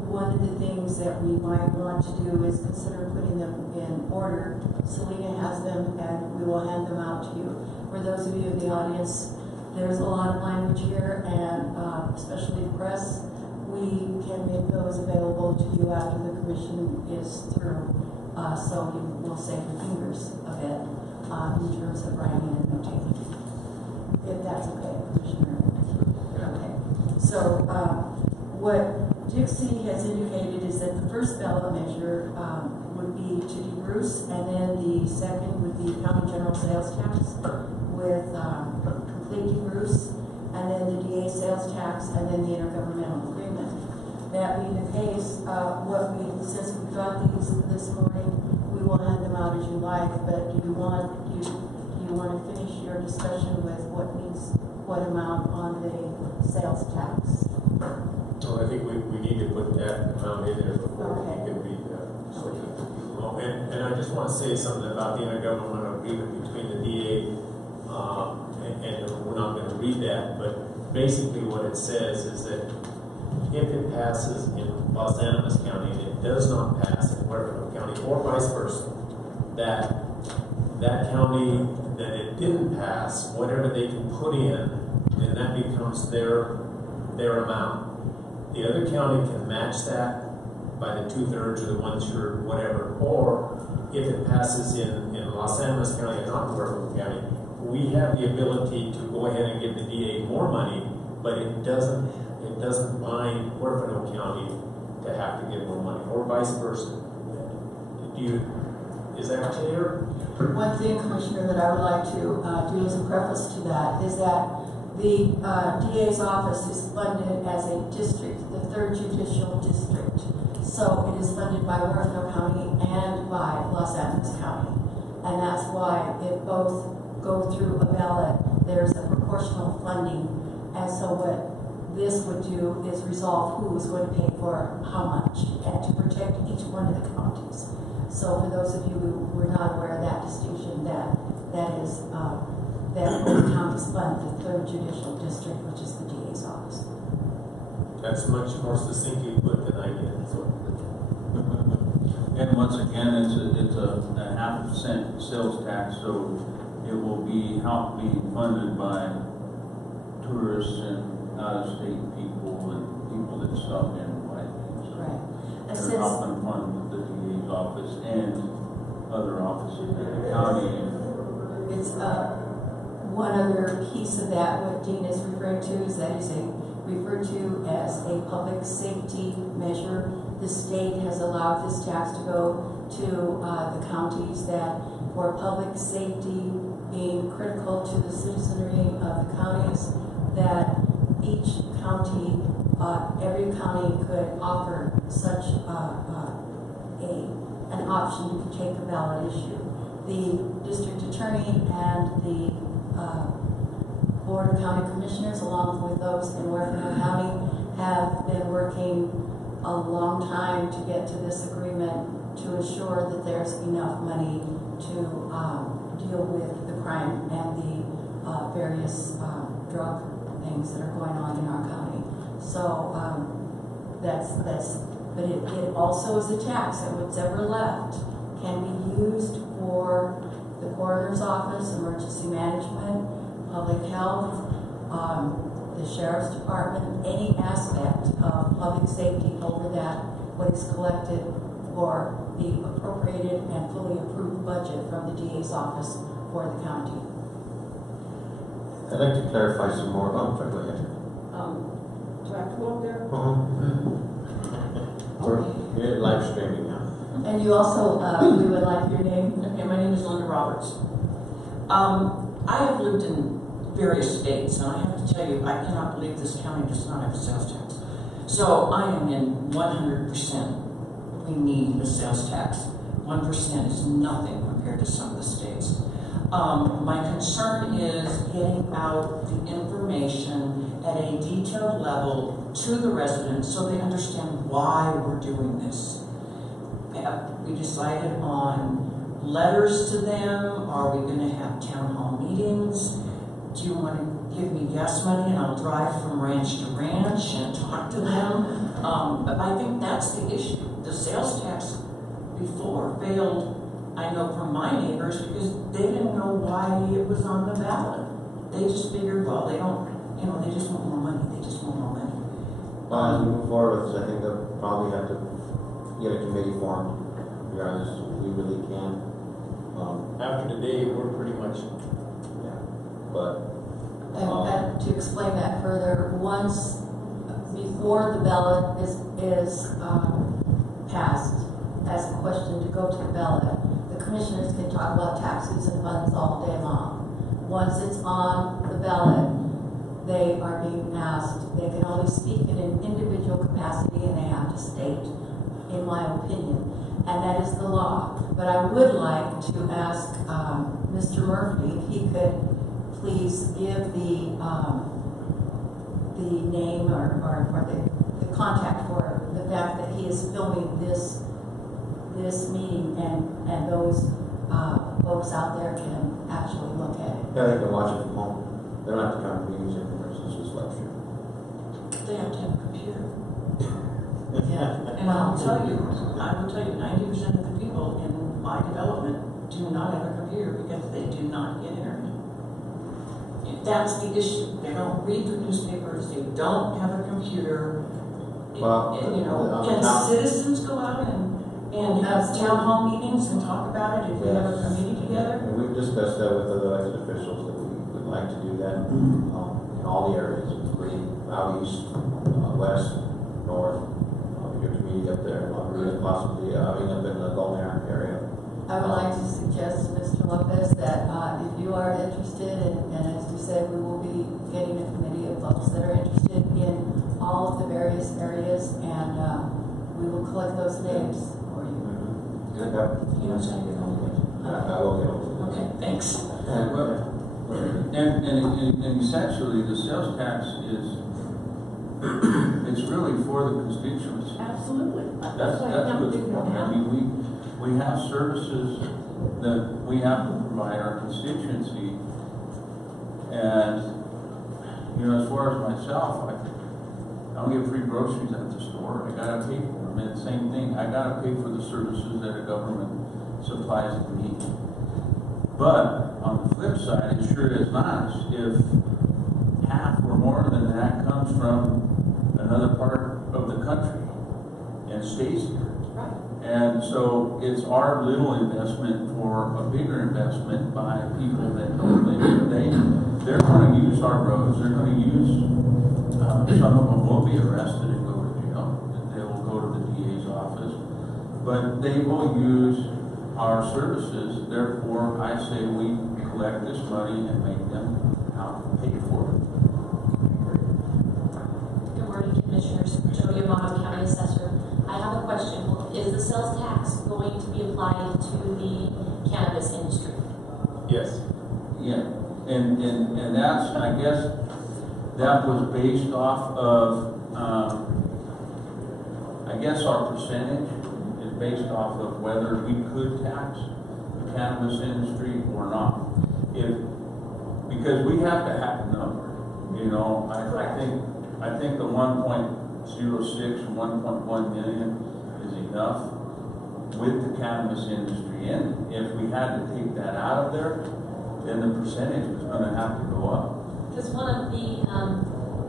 one of the things that we might want to do is consider putting them in order. Selena has them, and we will hand them out to you. For those of you in the audience, there's a lot of language here, and especially the press. We can make those available to you after the commission is through, so you will save your fingers a bit in terms of writing and notating, if that's okay, Commissioner. Okay. So what Dixie has indicated is that the first ballot measure would be to DeBruce, and then the second would be county general sales tax with complete DeBruce, and then the DA sales tax, and then the intergovernmental agreement. That being the case, since we got these this morning, we will hand them out as you like. But do you want to finish your discussion with what amount on the sales tax? So I think we need to put that amount in there before we can read that. So that people know. And I just want to say something about the intergovernmental agreement between the DA, and we're not going to read that, but basically what it says is that if it passes in Los Animas County and it does not pass in Huerfano County, or vice versa, that county that it didn't pass, whatever they can put in, then that becomes their amount. The other county can match that by the 2/3 or the 1/3, whatever. Or if it passes in Los Animas County and not Huerfano County, we have the ability to go ahead and give the DA more money, but it doesn't bind Huerfano County to have to give more money, or vice versa. Is that clear? One thing, Commissioner, that I would like to do as a preface to that is that the DA's office is funded as a district, the 3rd Judicial District. So it is funded by Huerfano County and by Los Angeles County. And that's why it both go through a ballot. There's a proportional funding. And so what this would do is resolve who is going to pay for how much, and to protect each one of the counties. So for those of you who were not aware of that distinction, that both counties fund the 3rd Judicial District, which is the DA's office. That's much more succinctly put than I did. So. And once again, it's a 0.5% sales tax, so it will be being funded by tourists and out-of-state people and people that stop in and buy things. Right. They're helping fund the DA's office and other offices in the county. It's one other piece of that, what Dean is referring to, is that is referred to as a public safety measure. The state has allowed this tax to go to the counties that, for public safety being critical to the citizenry of the counties, that each county, every county could offer such an option to take a ballot issue. The district attorney and the Board of County Commissioners, along with those in Huerfano County, have been working a long time to get to this agreement to ensure that there's enough money to deal with the crime and the various drug things that are going on in our county. So but it also is a tax that what's ever left can be used for the coroner's office, emergency management, public health, the sheriff's department, any aspect of public safety over that, what is collected for the appropriated and fully approved budget from the DA's office for the county. I'd like to clarify some more. Oh, sorry, go ahead. Do I have to go up there? We're live streaming now. And you also, you would like your name? Okay, my name is Linda Roberts. I have lived in various states, and I have to tell you, I cannot believe this county does not have a sales tax. So I am in 100%. We need a sales tax. 1% is nothing compared compared to some of the states. My concern is getting out the information at a detailed level to the residents so they understand why we're doing this. We decided on letters to them. Are we going to have town hall meetings? Do you want to give me gas money and I'll drive from ranch to ranch and talk to them? But I think that's the issue. The sales tax before failed, I know from my neighbors, because they didn't know why it was on the ballot. They just figured, well, they don't, they just want more money. They just want more money. Well, as we move forward with this, I think they'll probably have to get a committee formed. To be honest, we really can. After today, we're pretty much, Yeah, but And to explain that further, once before the ballot is passed as a question to go to the ballot, the commissioners can talk about taxes and funds all day long. Once it's on the ballot, they are being asked, they can only speak in an individual capacity and they have to state, in my opinion, and that is the law. But I would like to ask Mr. Murphy if he could please give the name or the contact for the fact that he is filming this meeting and those folks out there can actually look at it. yeah, they can watch it from home. They don't have to come to meetings anymore, so it's just live stream. They have to have a computer. Yeah. And I will tell you, 90% of the people in my development do not have a computer because they do not get internet. That's the issue. They don't read the newspapers. They don't have a computer. Well, Can citizens go out and have town hall meetings and talk about it if we have a committee together? And we've discussed that with other elected officials, that we would like to do that in all the areas, including out east, west, north, your community up there, and possibly having up in the Gulf area. I would like to suggest to Mr. Lopez that if you are interested, and as you said, we will be getting a committee of folks that are interested in all of the various areas, and we will collect those names for you. Okay. You know, so I get on I will get over it. Okay, thanks. And essentially, the sales tax is, it's really for the constituents. Absolutely. That's what's important. I mean, we have services that we have to provide our constituency. And, as far as myself, I don't get free groceries at the store. I gotta pay for them. And same thing, I gotta pay for the services that the government supplies to me. But on the flip side, it sure is nice if half or more than that comes from another part of the country and stays here. Right. And so it's our little investment for a bigger investment by people that don't live here. They're going to use our roads. They're going to use, some of them will be arrested and go to jail. They will go to the DA's office. But they will use our services. Therefore, I say we collect this money and make them pay for it. Good morning, Commissioners. Jody Amato, County Assessor. I have a question. Is the sales tax going to be applied to the cannabis industry? yes. Yeah, and that's, I guess, that was based off of, I guess our percentage is based off of whether we could tax the cannabis industry or not. Because we have to have a number, I think the 1.06, 1.1 million is enough with the cannabis industry in it. If we had to take that out of there, then the percentage was going to have to go up. Because one of the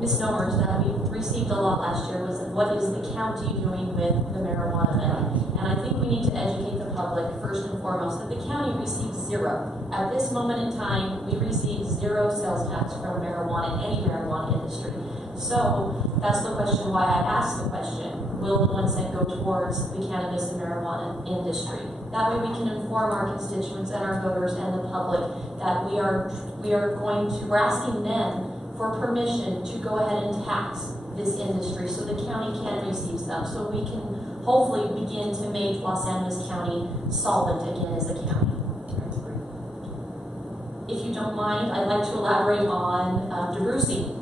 misnomers that we received a lot last year was, what is the county doing with the marijuana money? And I think we need to educate the public first and foremost that the county receives zero. At this moment in time, we receive zero sales tax from marijuana in any marijuana industry. So that's the question why I asked the question. Will the 1 cent go towards the cannabis and marijuana industry? That way we can inform our constituents and our voters and the public that we're asking them for permission to go ahead and tax this industry so the county can receive some, so we can hopefully begin to make Los Angeles County solvent again as a county. if you don't mind, I'd like to elaborate on debrucing.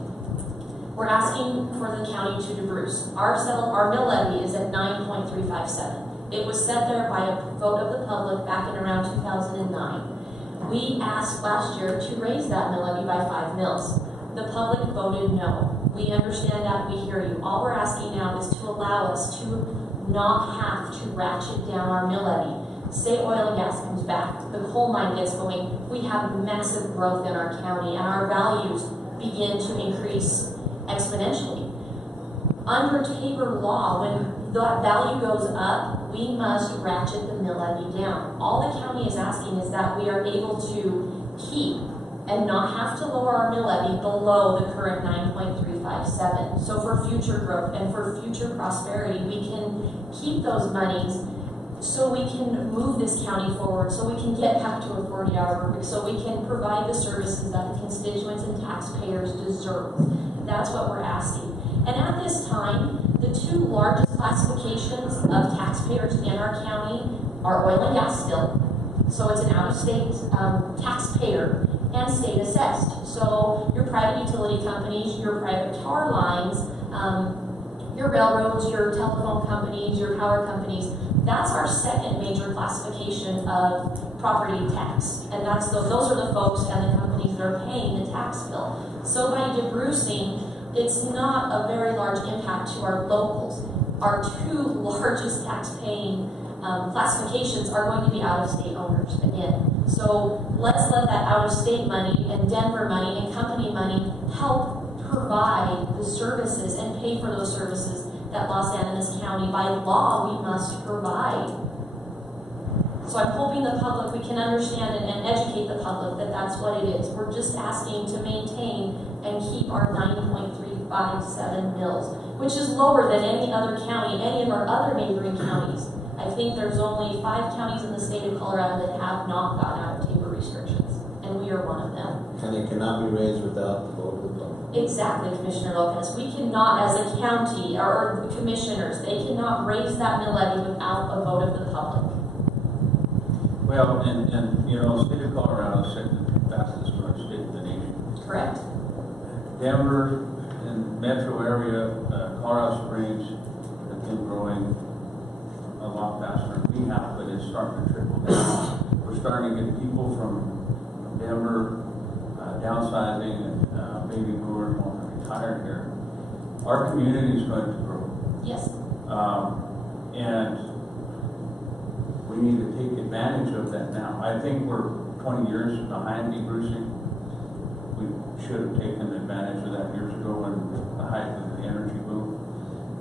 We're asking for the county to debruce. Our mill levy is at 9.357. It was set there by a vote of the public back in around 2009. We asked last year to raise that mill levy by 5 mills. The public voted no. We understand that, we hear you. All we're asking now is to allow us to not have to ratchet down our mill levy. Say oil and gas comes back, the coal mine gets going, we have massive growth in our county and our values begin to increase exponentially. Under Tabor law, when that value goes up, we must ratchet the mill levy down. All the county is asking is that we are able to keep and not have to lower our mill levy below the current 9.357. So for future growth and for future prosperity, we can keep those monies so we can move this county forward, so we can get back to a 40-hour work week, so we can provide the services that the constituents and taxpayers deserve. That's what we're asking. And at this time, the 2 largest classifications of taxpayers in our county are oil and gas still. So it's an out-of-state taxpayer and state assessed. So your private utility companies, your private tar lines, your railroads, your telephone companies, your power companies, that's our second major classification of property tax. And those are the folks and the companies that are paying the tax bill. So by debrucing, it's not a very large impact to our locals. Our 2 largest tax-paying classifications are going to be out-of-state owners again. So let's let that out-of-state money and Denver money and company money help provide the services and pay for those services that Los Animas County, by law, we must provide. So I'm hoping the public, we can understand and educate the public that that's what it is. We're just asking to maintain and keep our 9.357 mills, which is lower than any other county, any of our other neighboring counties. I think there's only 5 counties in the state of Colorado that have not gone out of Tabor restrictions, and we are one of them. And it cannot be raised without the vote of the public. Exactly, Commissioner Lopez. We cannot, as a county, or the commissioners, they cannot raise that mill levy without a vote of the public. Well, and you know, state of Colorado is second fastest growing state in the nation. Correct. Denver and metro area, Colorado Springs have been growing a lot faster than we have, but it's starting to trickle down. We're starting to get people from Denver downsizing and baby boomers want to retire here. Our community is going to grow. Yes. And we need to take advantage of that now. I think we're 20 years behind debrucing. We should have taken advantage of that years ago when the height of the energy boom.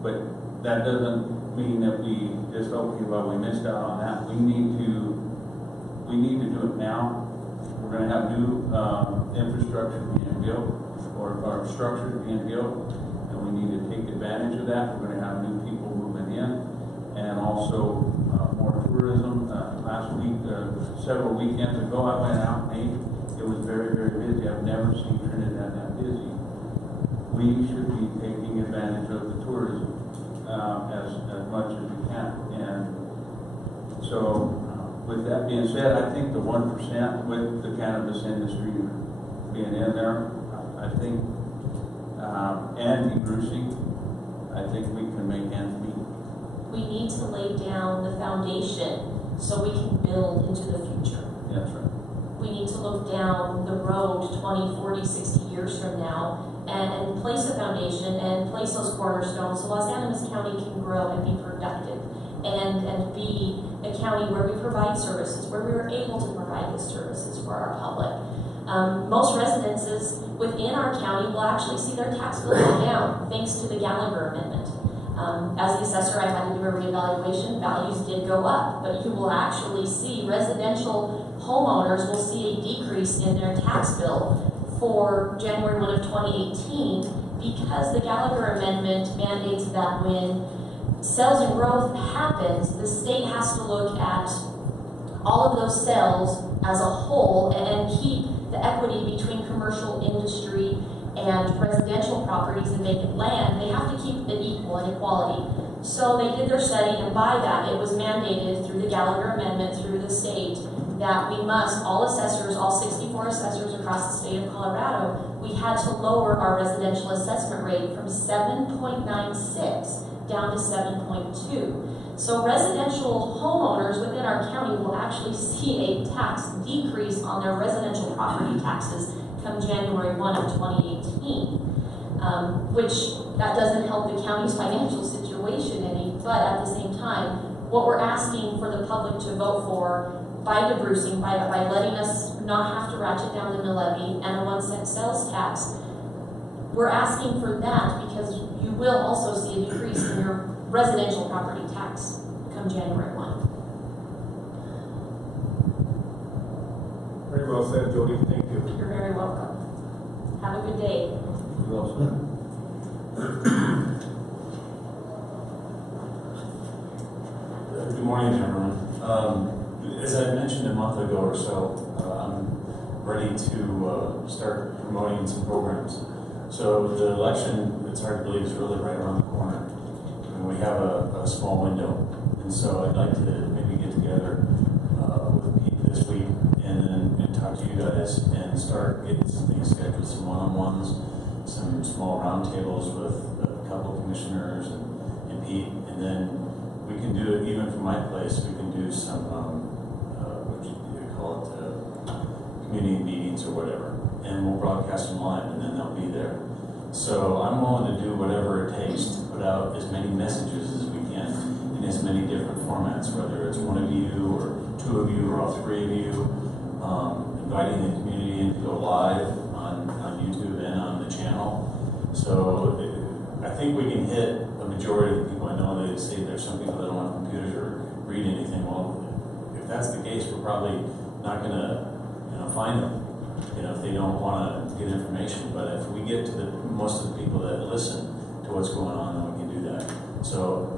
But that doesn't mean that we just, okay, well, we missed out on that. We need to do it now. We're going to have new infrastructure being built, or structures being built, and we need to take advantage of that. We're going to have new people moving in, and also more tourism. Last week, several weekends ago, I went out, and it was very, very busy. I've never seen Trinidad that busy. We should be taking advantage of the tourism as much as we can. And so, with that being said, I think the 1% with the cannabis industry being in there, I think, and debrucing, I think we can make ends meet. We need to lay down the foundation so we can build into the future. That's right. We need to look down the road 20, 40, 60 years from now and place a foundation and place those cornerstones so Los Animas County can grow and be productive and be a county where we provide services, where we are able to provide the services for our public. Most residences within our county will actually see their tax bill go down thanks to the Gallagher Amendment. As the assessor, I had to do a reevaluation. Values did go up, but you will actually see residential homeowners will see a decrease in their tax bill for January 1 of 2018 because the Gallagher Amendment mandates that when sales and growth happens, the state has to look at all of those sales as a whole and keep the equity between commercial industry and residential properties and vacant land. They have to keep it equal and equality. So they did their study, and by that, it was mandated through the Gallagher Amendment, through the state, that we must, all assessors, all 64 assessors across the state of Colorado, we had to lower our residential assessment rate from 7.96 down to 7.2. So residential homeowners within our county will actually see a tax decrease on their residential property taxes come January 1 of 2018, which that doesn't help the county's financial situation any, but at the same time, what we're asking for the public to vote for by debrucing, by letting us not have to ratchet down the mill levy and a 1 cent sales tax, we're asking for that because you will also see a decrease in your residential property tax come January 1. Very well said, Jody. Thank you. You're very welcome. Have a good day. Good morning, everyone. As I mentioned a month ago or so, I'm ready to start promoting some programs. So the election, it's hard to believe, is really right around the corner. And we have a small window. And so I'd like to maybe get together with Pete this week and talk to you guys and start getting some things scheduled, some one-on-ones, some small roundtables with a couple commissioners and Pete. And then we can do it even from my place. We can do some, what do you call it, community meetings or whatever. And we'll broadcast them live and then they'll be there. So I'm willing to do whatever it takes to put out as many messages as we can in as many different formats, whether it's one of you or two of you or all three of you, inviting the community in to go live on YouTube and on the channel. So I think we can hit a majority of the people. I know they say there's some people that don't have computers or read anything. Well, if that's the case, we're probably not going to, find them. If they don't want to get information. But if we get to most of the people that listen to what's going on, then we can do that. So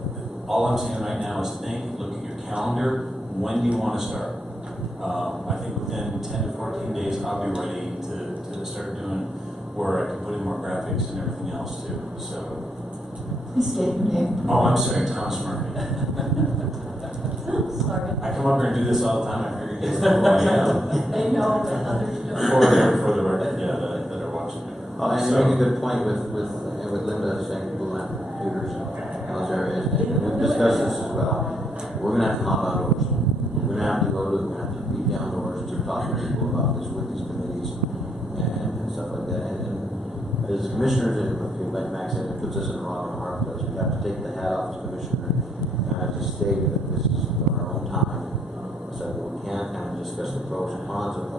all I'm saying right now is look at your calendar. When do you want to start? I think within 10 to 14 days, I'll be ready to start doing where I can put in more graphics and everything else too. So. Please state your name. Oh, I'm sorry, Thomas Murphy. Sorry. I come up here and do this all the time. I figure you guys know who I am. They know that others don't. For the record, yeah, that are watching it. Oh, and you make a good point with Linda saying people don't have computers in those areas. And we've discussed this as well. We're going to have to knock on doors. We're going to have to we're going to have to beat down doors to talk to people about this with these committees and stuff like that. And as commissioners, like Max said, it puts us in a rock and a hard place. We have to take the hat off as commissioner and to state that this is on our own time. So that we can kind of discuss the pros and cons of it.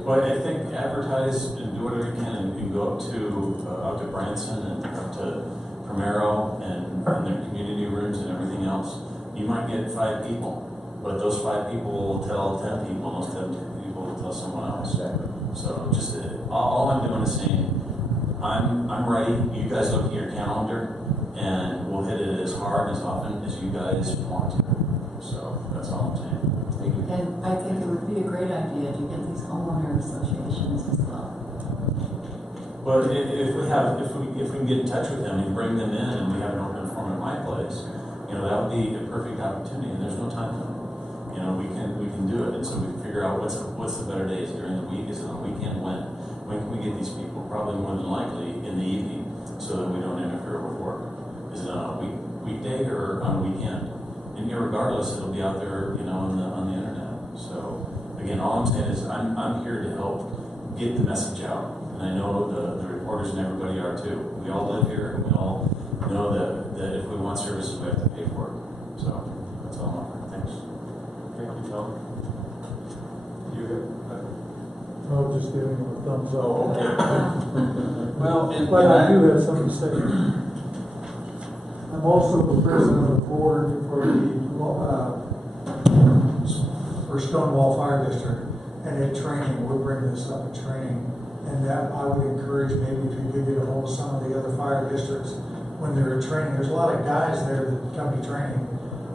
Well, I think advertise and do whatever you can, and you can go up to Branson and up to Primero and their community rooms and everything else. You might get 5 people, but those 5 people will tell 10 people, those 10 people will tell someone else. Exactly. So just all I'm doing is saying, I'm ready. You guys look at your calendar, and we'll hit it as hard as often as you guys want to. So that's all I'm saying. Thank you. And I think it would be a great idea to get these homeowner associations as well. Well, if we can get in touch with them and bring them in, and we have an open forum at my place, that would be a perfect opportunity. And there's no time limit. We can do it, and so we can figure out what's the better days during the week. Is it on the weekend? When can we get these people? Probably more than likely in the evening, so that we don't interfere with work. Is it on a weekday or on a weekend? And irregardless, it'll be out there, on the internet. So again, all I'm saying is I'm here to help get the message out, and I know the reporters and everybody are too. We all live here, and we all know that if we want services, we have to pay for it. So that's all I'm offering. Thanks. Thank you, Tom. You good? Oh, just giving him a thumbs up. Oh, okay. Well, But I do have something to say. I'm also the president of the board for Stonewall Fire District, and at training, we'll bring this up at training, and that I would encourage maybe if you could get a hold of some of the other fire districts when they're at training. There's a lot of guys there that come to training,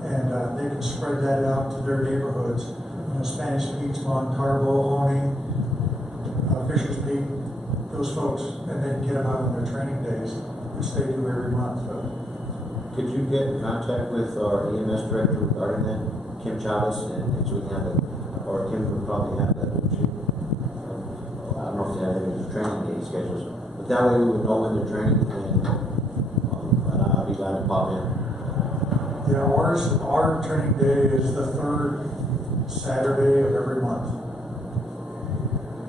and they can spread that out to their neighborhoods. Spanish Peaks, Moncarvo, Honey, Fisher's Peak, those folks, and then get them out on their training days, which they do every month. Could you get in contact with our EMS director regarding that, Kim Chavez, and so we can have a or Kim would probably have that, wouldn't she? I don't know if they have any training day schedules, but that way we would know when they're training, and I'd be glad to pop in. Yeah, our training day is the third Saturday of every month.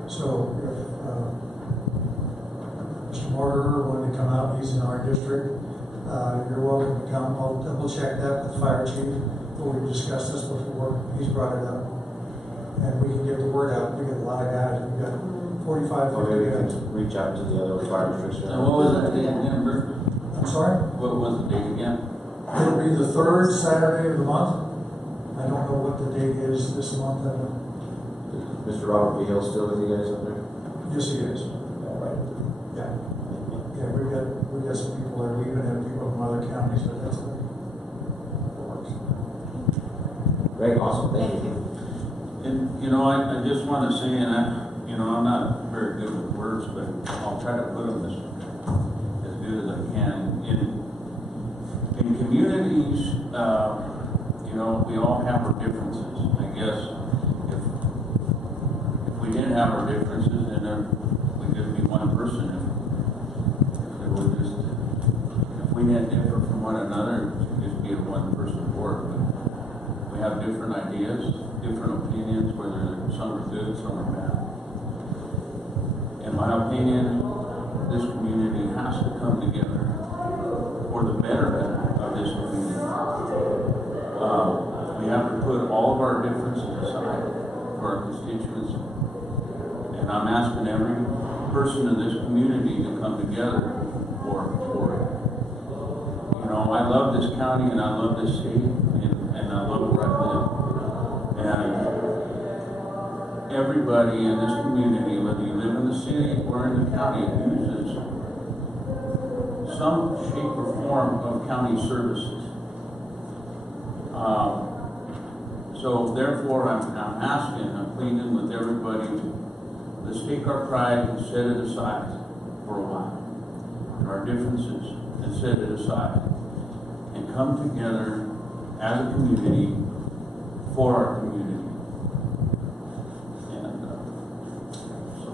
So if Mr. Mortimer wanted to come out, he's in our district, you're welcome to come. I'll double check that with Fire Chief, but we discussed this before, he's brought it up. And we can get the word out, we got a lot of guys, we got 45, Or 50 maybe we guys. can reach out to the other fire districts. And what was that date again, Bert? I'm sorry? What was the date again? It'll be the third Saturday of the month. I don't know what the date is this month. Mr. Robert V. Hill still with you guys up there? Yes, he is. All right. Yeah. Yeah, we've got some people there. We even have people from other counties, but that's what works. Great, awesome, thank you. And, you know, I just want to say, and I'm not very good with words, but I'll try to put them as good as I can. In communities, we all have our differences. I guess if we didn't have our differences, then we'd just be one person. If we didn't differ from one another, it'd just be a one-person board. But we have different ideas, different opinions, whether some are good, some are bad. In my opinion, this community has to come together for the betterment of this community. We have to put all of our differences aside for our constituents. And I'm asking every person in this community to come together for it. You know, I love this county and I love this city and I love where I live. And everybody in this community, whether you live in the city or in the county, uses some shape or form of county services. So therefore, I'm asking, I'm pleading with everybody, let's take our pride and set it aside for a while, our differences, and set it aside, and come together as a community for our community. And so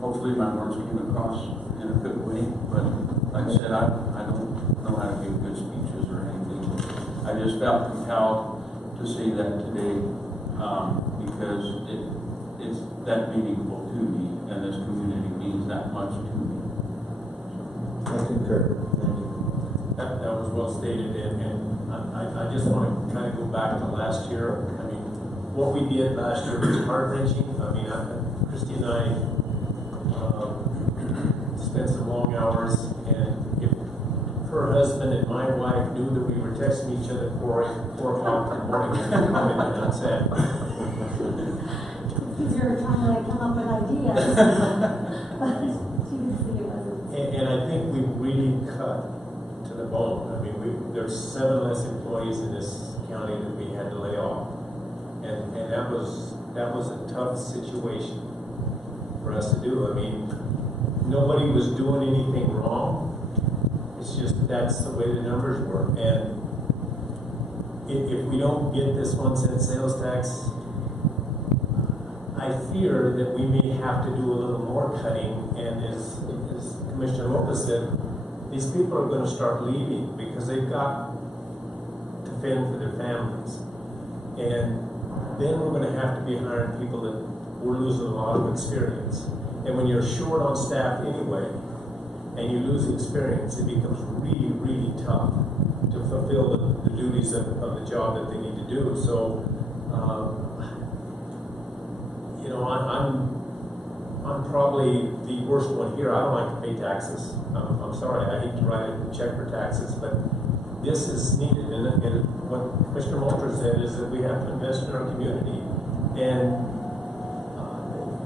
hopefully my words came across in a good way, but like I said, I don't know how to give good speeches or anything. I just felt compelled to say that today because it's that meaningful to me, and this community means that much to me. I concur. Thank you. That was well stated, and I just want to kind of go back to last year. I mean, what we did last year was heart-wrenching. I mean, Christy and I spent some long hours, and if her husband and my wife knew that we were texting each other at 4 o'clock in the morning, they probably been upset. You're trying to come up with ideas. But seriously, it wasn't. And I think we really cut to the bone. I mean, there's 7 less employees in this county that we had to lay off. And that was a tough situation for us to do. I mean, nobody was doing anything wrong. It's just that's the way the numbers were. And if we don't get this 1 cent sales tax, I fear that we may have to do a little more cutting. And as Commissioner Lopez said, these people are going to start leaving because they've got to fend for their families. And then we're going to have to be hiring people that we're losing a lot of experience. And when you're short on staff anyway, and you lose experience, it becomes really, really tough to fulfill the duties of the job that they need to do. So, I'm probably the worst one here. I don't like to pay taxes. I'm sorry, I hate to write a check for taxes, but this is needed. And what Commissioner Moultrie said is that we have to invest in our community. And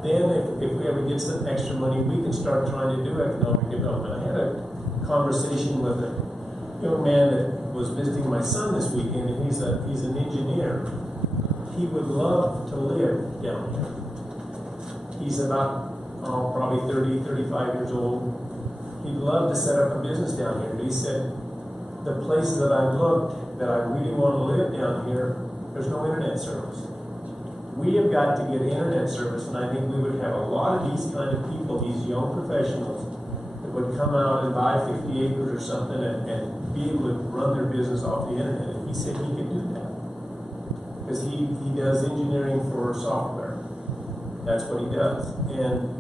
then if we ever get some extra money, we can start trying to do economic development. I had a conversation with a young man that was visiting my son this weekend, and he's an engineer. He would love to live down here. He's about probably 30, 35 years old. He'd love to set up a business down here. But he said, the places that I've looked that I really want to live down here, there's no internet service. we have got to get internet service, and I think we would have a lot of these kind of people, these young professionals, that would come out and buy 50 acres or something and be able to run their business off the internet. And he said he could do that. Because he does engineering for software. That's what he does. And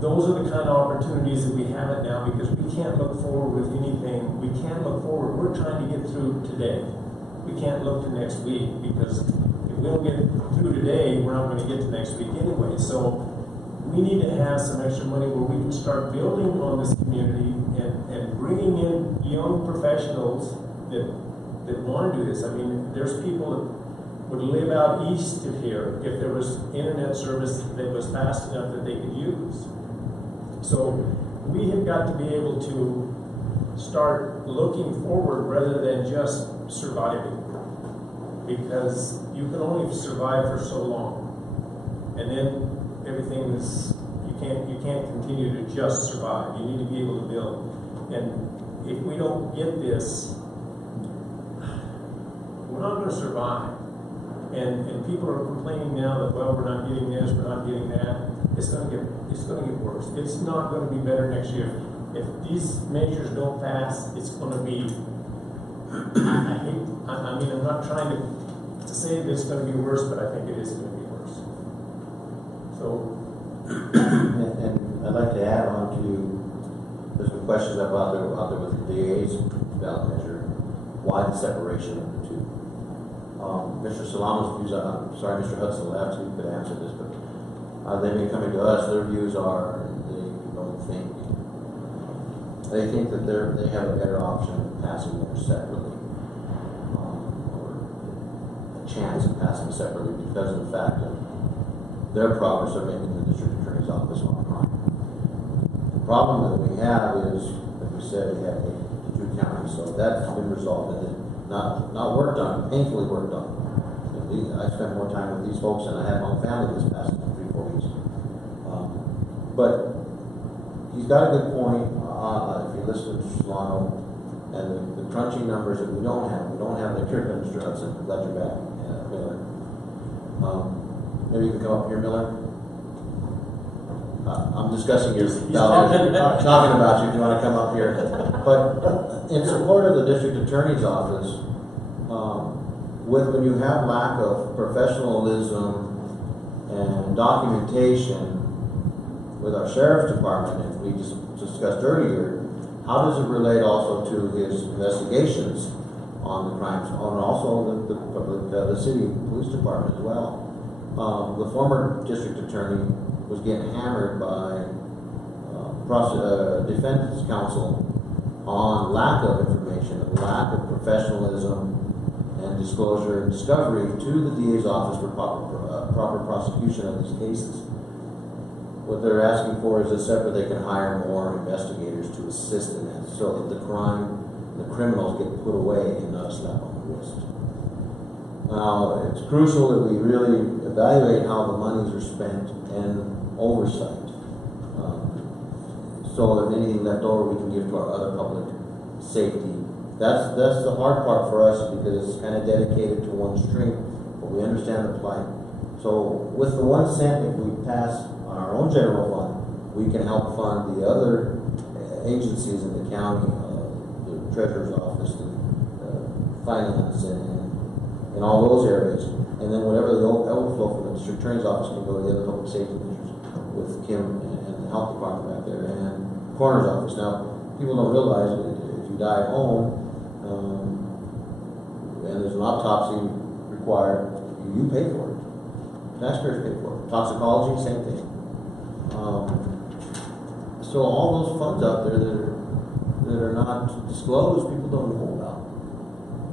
those are the kind of opportunities that we have it now, because we can't look forward with anything. We can't look forward. We're trying to get through today. We can't look to next week, because if we don't get through today, we're not going to get to next week anyway. So we need to have some extra money where we can start building on this community and bringing in young professionals that want to do this. I mean, there's people that would live out east of here if there was internet service that was fast enough that they could use. So we have got to be able to start looking forward rather than just surviving, because you can only survive for so long, and then everything is, you can't continue to just survive. You need to be able to build. And if we don't get this, we're not going to survive. And people are complaining now that, well, we're not getting this, we're not getting that. It's going to get worse. It's not going to be better next year. If these measures don't pass, it's going to be, I mean, I'm not trying to say that it's going to be worse, but I think it is going to be worse. So, and I'd like to add on to, there's some questions out there with the DA's ballot measure. Why the separation of the two? Mr. Salama's views, I'm sorry, Mr. Hudson left, he could answer this, but they may be coming to us. Their views are they think that they have a better option of passing theirs separately, or a chance of passing separately, because of the fact of their progress of making the district attorney's office on crime. The problem that we have is, like we said, we have the two counties, so that's been resolved, and not worked on, painfully worked on. I spent more time with these folks than I had my own family this past 3-4 weeks. But he's got a good point. If you listen to Solano and the crunching numbers that we don't have the curriculum, Mr. Hudson, glad you're back, Miller. Maybe you can come up here, Miller. I'm discussing your talking about you. If you want to come up here, but in support of the district attorney's office, when you have lack of professionalism and documentation with our sheriff's department, as we just discussed earlier, how does it relate also to his investigations on the crimes, and also the city police department as well? The former district attorney was getting hammered by defense counsel on lack of information, lack of professionalism and disclosure and discovery to the DA's office for proper prosecution of these cases. What they're asking for is a separate, they can hire more investigators to assist in that, so that the criminals get put away and not a slap on the wrist. Now, it's crucial that we really evaluate how the monies are spent and oversight. So if anything left over, we can give to our other public safety. That's the hard part for us, because it's kind of dedicated to one stream, but we understand the plight. So with the 1 cent, if we pass on our own general fund, we can help fund the other agencies in the county, the treasurer's office, the finance, and all those areas. And then whatever the overflow from the district attorney's office can go to the other public safety measures with Kim and the health department back there and the coroner's office. Now, people don't realize that if you die at home, and there's an autopsy required, you pay for it. Taxpayers pay for it. Toxicology, same thing. So all those funds out there that are not disclosed, people don't know about.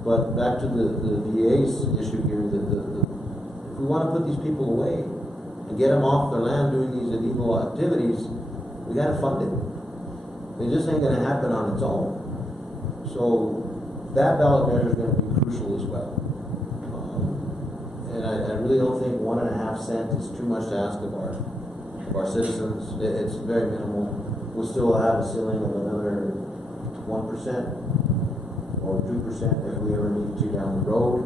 But back to the DA's issue here, if we want to put these people away and get them off their land doing these illegal activities, we got to fund it. It just ain't going to happen on its own. So that ballot measure is going to be crucial as well. And I really don't think 1.5 cents is too much to ask of our citizens. It's very minimal. We'll still have a ceiling of another 1% or 2% if we ever need to down the road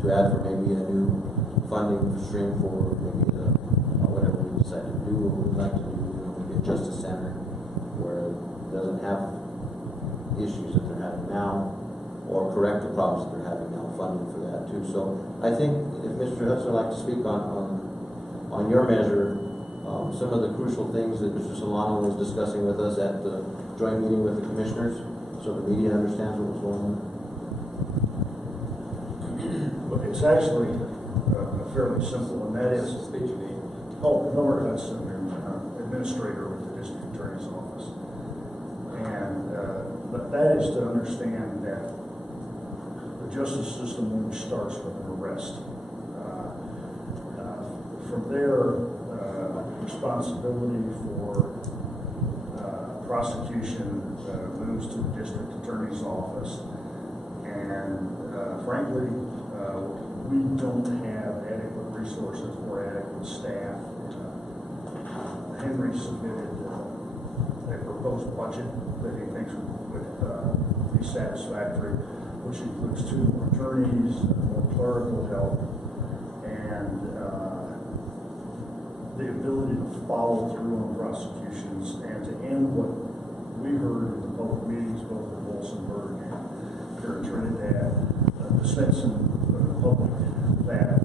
to add for maybe a new funding stream for maybe whatever we decide to do, or we'd like to do, maybe a justice center where it doesn't have issues that they're having now, or correct the problems that they're having now, funding for that too. So I think if Mr. Hudson would like to speak on your measure, some of the crucial things that Mr. Solano was discussing with us at the joint meeting with the commissioners, so the media understands what was going on. But it's actually fairly simple, and that is, Miller Hudson, administrator with the district attorney's office. And but that is to understand that the justice system only starts with an arrest. From there, responsibility for prosecution moves to the district attorney's office. And frankly, we don't have adequate resources or adequate staff. Henry submitted a proposed budget that he thinks would be satisfactory, which includes 2 more attorneys, more clerical help, and the ability to follow through on prosecutions and to end what we heard in the public meetings, both in Wilsonburg and here in Trinidad, the sense in the public that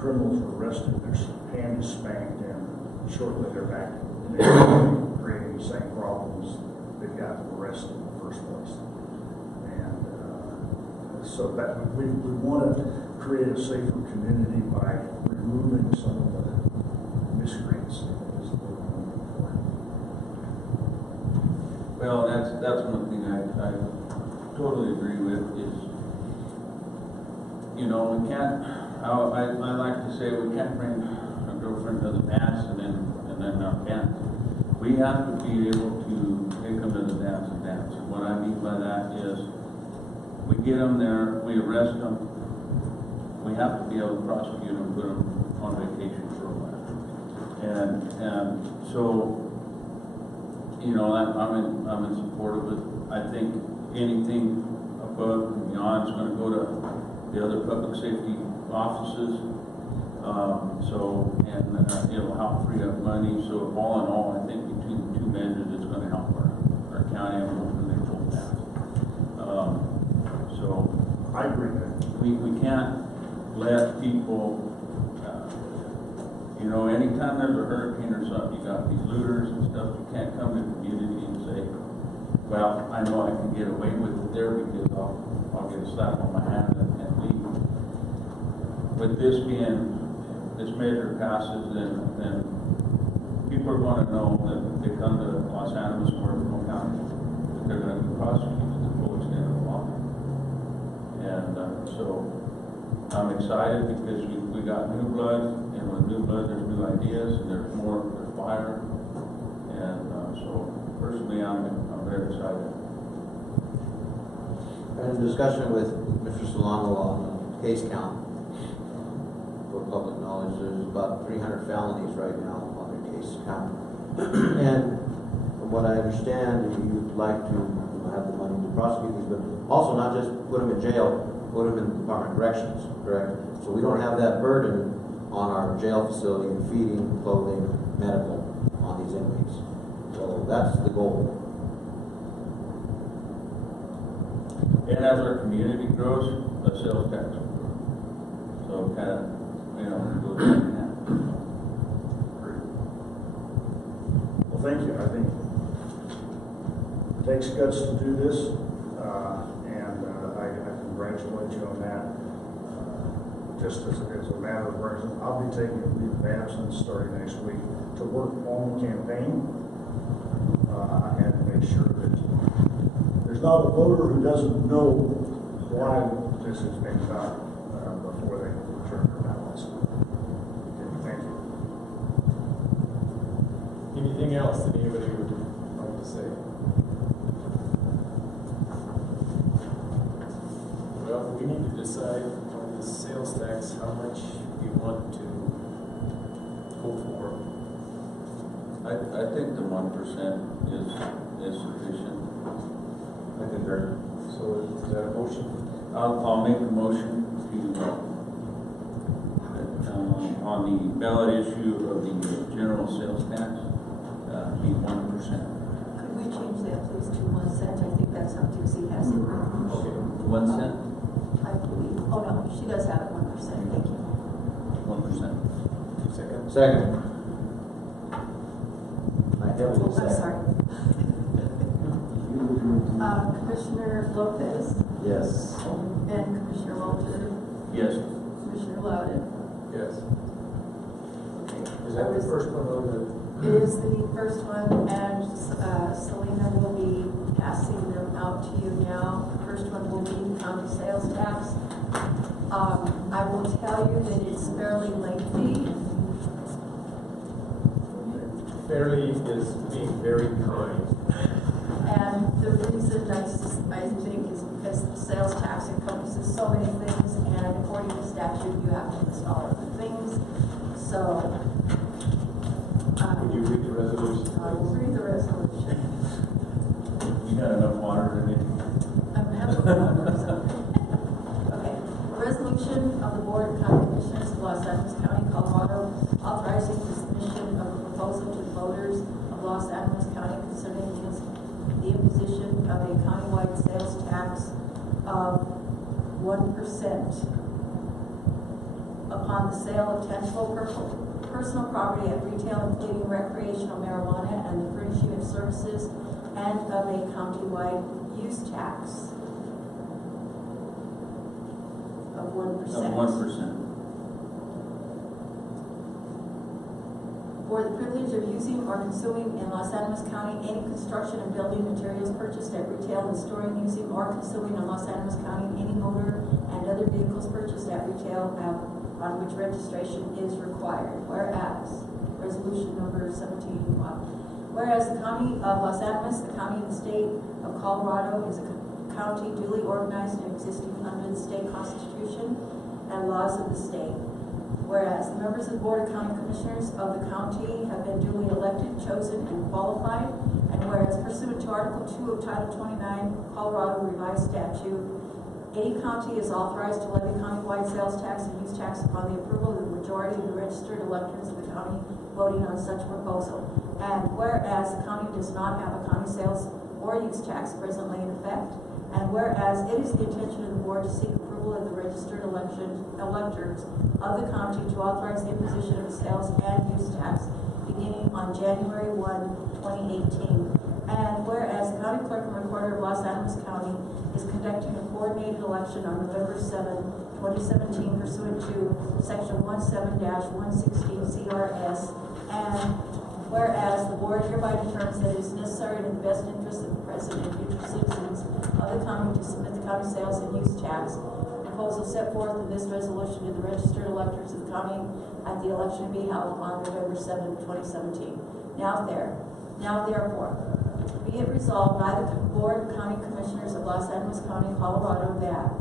criminals are arrested, their hand is spanked, and shortly they're back in the creating the same problems that got them arrested in the first place. And so that we want to create a safer community by removing some of the miscreants. Well, that's one thing I totally agree with is, you know, we can't, I like to say we can't bring a girlfriend to the dance and then not dance. We have to be able to take them to the dance and dance. And what I mean by that is we get them there, we arrest them, we have to be able to prosecute them, put them on vacation for a while. And so, you know, I'm in support of it. I think anything above and beyond is going to go to the other public safety offices. It'll help free up money. So all in all, I think between the 2 measures, it's going to help our county and when they pull down. So I agree with that. We can't let people, you know, anytime there's a hurricane or something, you got these looters and stuff, you can't come to the community and say, well, I know I can get away with it there because I'll get a slap on my hand and leave. With this measure passes, then people are going to know that if they come to Los Animas or Oklahoma County, that they're going to be prosecuted to the full extent of the law. And so I'm excited because we got new blood, and with new blood there's new ideas, and there's fire. And so personally I'm very excited. And in discussion with Mr. Solano on the case count, for public knowledge, there's about 300 felonies right now on their case count. And from what I understand, you'd like to have the money to prosecute these, but also not just put them in jail, put them in the Department of Corrections, correct? So we don't have that burden on our jail facility in feeding, clothing, medical on these inmates. So that's the goal. And as our community grows, the sales tax will grow. So kind of, you know, go down and down. Well, thank you. I think it takes guts to do this, and I congratulate you on that. Just as a matter of reason, I'll be taking a leave of absence starting next week to work on the campaign and make sure that there's not a voter who doesn't know why this has been done before they return their ballots. Okay, thank you. Anything else that anybody would like to say? Well, we need to decide on this sales tax how much we want to go for. I think the 1% is sufficient. I concur. So is that a motion? I'll make a motion On the ballot issue of the general sales tax, be 1%. Could we change that please to 1 cent? I think that's how Dixie has it. Okay. 1 cent? I believe, oh no, she does have it 1%, thank you. 1%. Second. I heavily Oh, I'm second. sorry. Commissioner Lopez Yes. and Commissioner Walter, Yes. Commissioner Loudon. Yes. Okay. Is that the first one on the? It is the first one, and Selena will be passing them out to you now. The first one will be the county sales tax. I will tell you that it's fairly lengthy. Fairly is being very kind. And the reason I think is because the sales tax encompasses so many things, and according to statute, you have to list all of the things. So, Would you read the resolution? I will read the resolution. You got enough water in it? I'm having Okay. A resolution of the Board of County Commissioners of Los Angeles County, Colorado, authorizing the submission of a proposal to the voters of Los Angeles County concerning the imposition of a countywide sales tax of 1% upon the sale of tangible personal property at retail, including recreational marijuana and the furnishing of services, and of a countywide use tax of 1%. Of 1%. For the privilege of using or consuming in Los Angeles County any construction and building materials purchased at retail and storing, using, or consuming in Los Angeles County any motor and other vehicles purchased at retail on which registration is required. Whereas, resolution number 17, whereas the County of Los Angeles, the County of the State of Colorado is a county duly organized and existing under the state constitution and laws of the state. Whereas the members of the Board of County Commissioners of the county have been duly elected, chosen, and qualified, and whereas pursuant to Article 2 of Title 29, Colorado Revised Statute, any county is authorized to levy countywide sales tax and use tax upon the approval of the majority of the registered electors of the county voting on such proposal. And whereas the county does not have a county sales or use tax presently in effect, and whereas it is the intention of the board to seek approval of the registered electors of the county to authorize the imposition of a sales and use tax beginning on January 1, 2018. And whereas the county clerk and recorder of Los Angeles County is conducting a coordinated election on November 7, 2017 pursuant to section 17-116 CRS, and whereas the board hereby determines that it is necessary in the best interest of the present and future citizens of the county to submit the county sales and use tax proposal set forth in this resolution to the registered electors of the county at the election to be held on November 7, 2017. Now therefore, be it resolved by the Board of County Commissioners of Los Angeles County, Colorado, that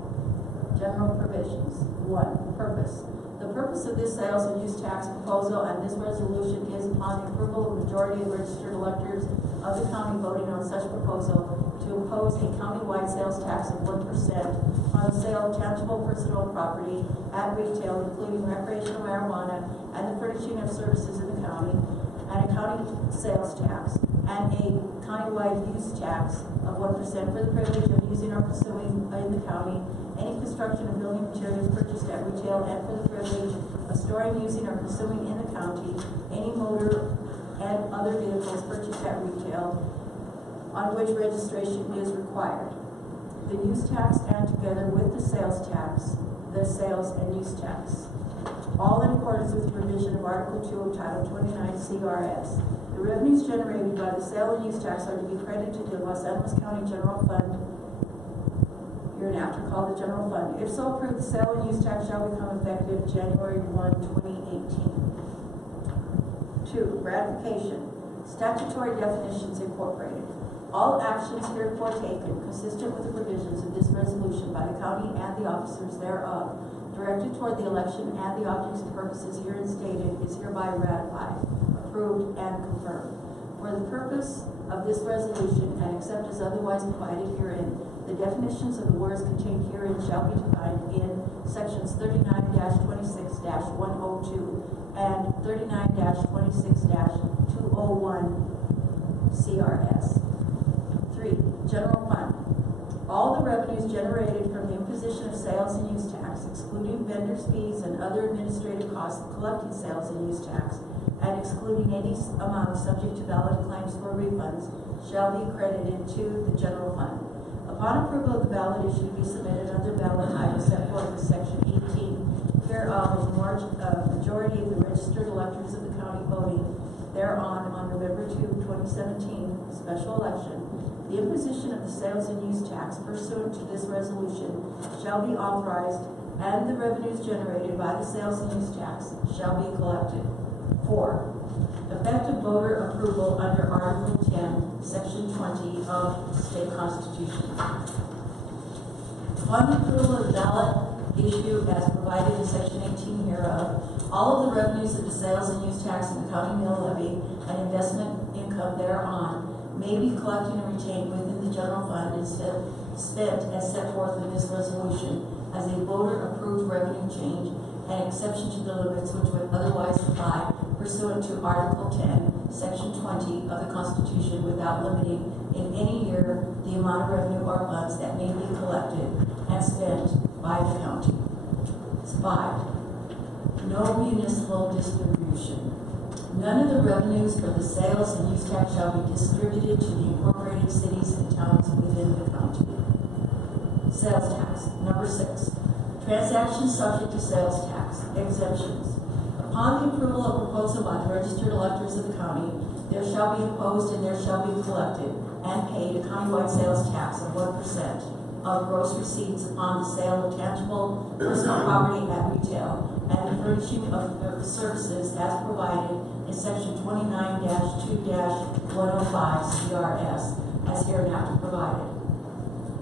general provisions. 1. Purpose. The purpose of this sales and use tax proposal and this resolution is, upon the approval of the majority of registered electors of the county voting on such proposal, to impose a countywide sales tax of 1% on the sale of tangible personal property at retail, including recreational marijuana and the furnishing of services in the county, and a county sales tax, and a countywide use tax of 1% for the privilege of using or consuming in the county any construction and building materials purchased at retail, and for the privilege of storing, using, or consuming in the county any motor and other vehicles purchased at retail on which registration is required. The use tax, and together with the sales tax, the sales and use tax, all in accordance with the provision of Article 2 of Title 29 CRS. The revenues generated by the sale and use tax are to be credited to the Los Angeles County General Fund, hereinafter called the General Fund. If so approved, the sale and use tax shall become effective January 1, 2018. 2. Ratification. Statutory definitions incorporated. All actions heretofore taken, consistent with the provisions of this resolution by the county and the officers thereof, directed toward the election and the objects and purposes herein stated, is hereby ratified, approved, and confirmed. For the purpose of this resolution, and except as otherwise provided herein, The definitions of the words contained herein shall be defined in sections 39-26-102 and 39-26-201 CRS. 3. General fund. All the revenues generated from the imposition of sales and use tax, excluding vendors' fees and other administrative costs of collecting sales and use tax, and excluding any amount subject to valid claims for refunds, shall be credited to the general fund. Upon approval of the ballot, it should be submitted under ballot item set forth in section 18 hereof of majority of the registered electors of the county voting thereon on November 2, 2017, special election. The imposition of the sales and use tax pursuant to this resolution shall be authorized, and the revenues generated by the sales and use tax shall be collected. 4. Effective voter approval under Article 10, Section 20 of the State Constitution. Upon the approval of the ballot issue as provided in Section 18 hereof, all of the revenues of the sales and use tax and the county mill levy and investment income thereon may be collected and retained within the general fund and spent as set forth in this resolution as a voter-approved revenue change and exception to the limits which would otherwise apply pursuant to Article 10, Section 20 of the Constitution, without limiting in any year the amount of revenue or funds that may be collected and spent by the county. 5. No municipal distribution. None of the revenues for the sales and use tax shall be distributed to the incorporated cities and towns within the county. Sales tax. Number 6. Transactions subject to sales tax. Exemptions. Upon the approval of proposal by the registered electors of the county, there shall be imposed and there shall be collected and paid a countywide sales tax of 1% of gross receipts upon the sale of tangible personal property at retail and the furnishing of services as provided in Section 29-2-105 CRS as hereinafter provided.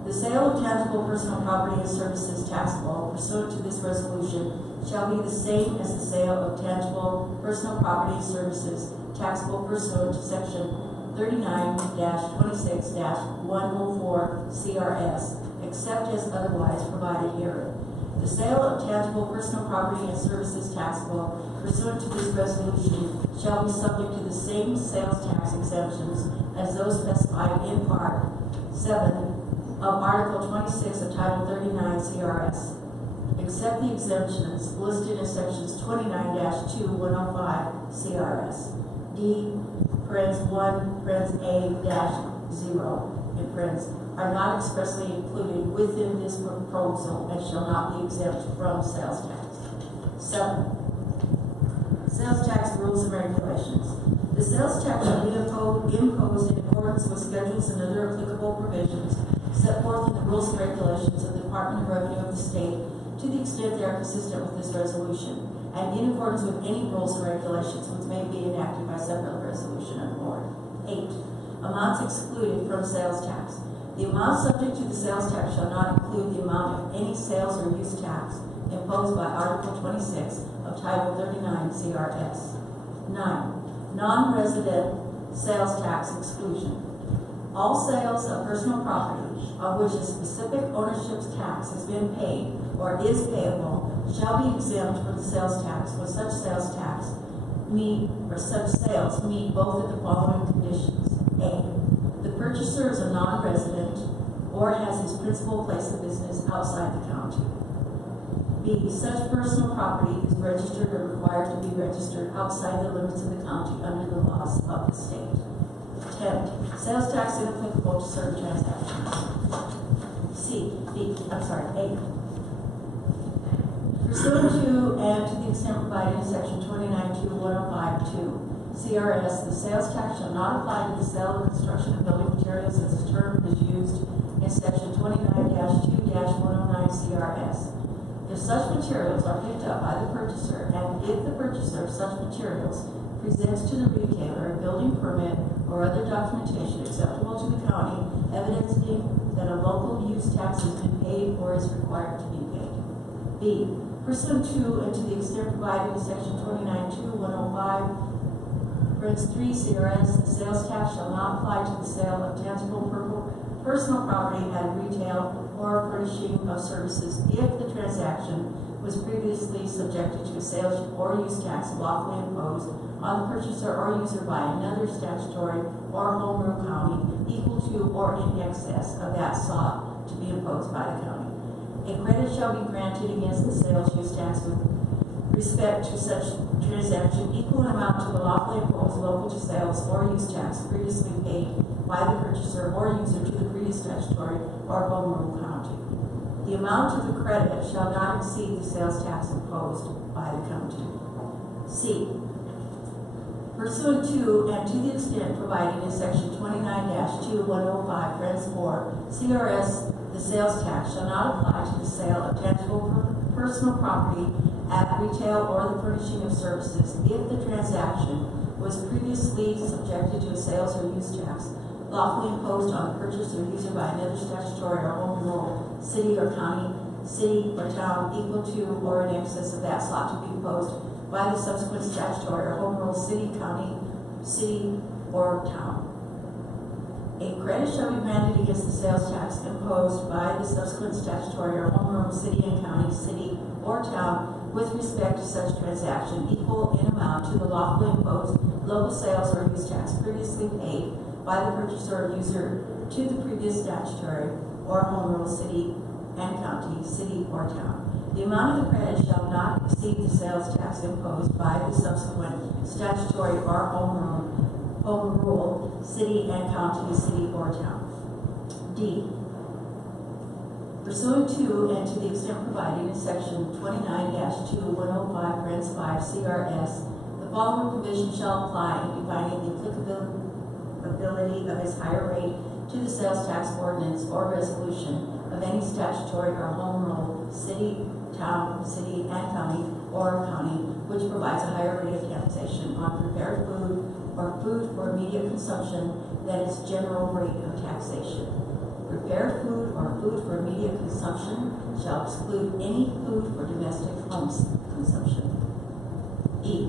The sale of tangible personal property and services taxable pursuant to this resolution shall be the same as the sale of tangible personal property and services taxable pursuant to Section 39-26-104 CRS, except as otherwise provided herein. The sale of tangible personal property and services taxable pursuant to this resolution shall be subject to the same sales tax exemptions as those specified in Part 7 of Article 26 of Title 39 CRS, except the exemptions listed in Sections 29-2-105 CRS. D, parens 1, parens A-0, and parens are not expressly included within this proposal and shall not be exempt from sales tax. 7. Sales tax rules and regulations. The sales tax shall be imposed in accordance with schedules and other applicable provisions set forth in the rules and regulations of the Department of Revenue of the state to the extent they are consistent with this resolution, and in accordance with any rules and regulations which may be enacted by separate resolution of the board. 8. Amounts excluded from sales tax. The amount subject to the sales tax shall not include the amount of any sales or use tax imposed by Article 26 of Title 39 CRS. 9. Non-resident sales tax exclusion. All sales of personal property on which a specific ownership tax has been paid or is payable shall be exempt from the sales tax when such sales tax such sales meet both of the following conditions. A. The purchaser is a non-resident or has his principal place of business outside the county. B. Such personal property is registered or required to be registered outside the limits of the county under the laws of the state. 10. Sales tax inapplicable to certain transactions. A. Pursuant to and to the extent provided in Section 29-105-2 CRS, the sales tax shall not apply to the sale of construction of building materials as the term is used in Section 29-2-109 CRS. If such materials are picked up by the purchaser, and if the purchaser of such materials presents to the retailer a building permit or other documentation acceptable to the county, evidencing that a local use tax has been paid or is required to be paid. B. Pursuant to and to the extent provided in Section 29-2-105, Parens 3 CRS, the sales tax shall not apply to the sale of tangible personal property at retail or furnishing of services if the transaction was previously subjected to a sales or use tax lawfully imposed on the purchaser or user by another statutory or home rule county equal to or in excess of that sought to be imposed by the county. A credit shall be granted against the sales use tax with respect to such transaction equal in amount to the lawfully imposed local sales or use tax previously paid by the purchaser or user to the previous statutory or home rule county. The amount of the credit shall not exceed the sales tax imposed by the county. C. Pursuant to and to the extent provided in section 29-2105, Friends 4, CRS, the sales tax shall not apply to the sale of tangible personal property at retail or the furnishing of services if the transaction was previously subjected to a sales or use tax lawfully imposed on the purchaser or user by another statutory or home rule, city or county, city or town equal to or in excess of that sought to be imposed by the subsequent statutory or home rule, city, county, city, or town. A credit shall be granted against the sales tax imposed by the subsequent statutory or home rule, city and county, city, or town with respect to such transaction equal in amount to the lawfully imposed local sales or use tax previously paid by the purchaser or user to the previous statutory or home rule, city and county, city or town. The amount of the credit shall not exceed the sales tax imposed by the subsequent statutory or home rule, city and county, city or town. D. Pursuant to and to the extent provided in section 29-2105, Friends 5, CRS, the following provision shall apply in defining the applicability of its higher rate to the sales tax ordinance or resolution of any statutory or home rule, city, town, city, and county, or county, which provides a higher rate of taxation on prepared food or food for immediate consumption than its general rate of taxation. Prepared food or food for immediate consumption shall exclude any food for domestic home consumption. E.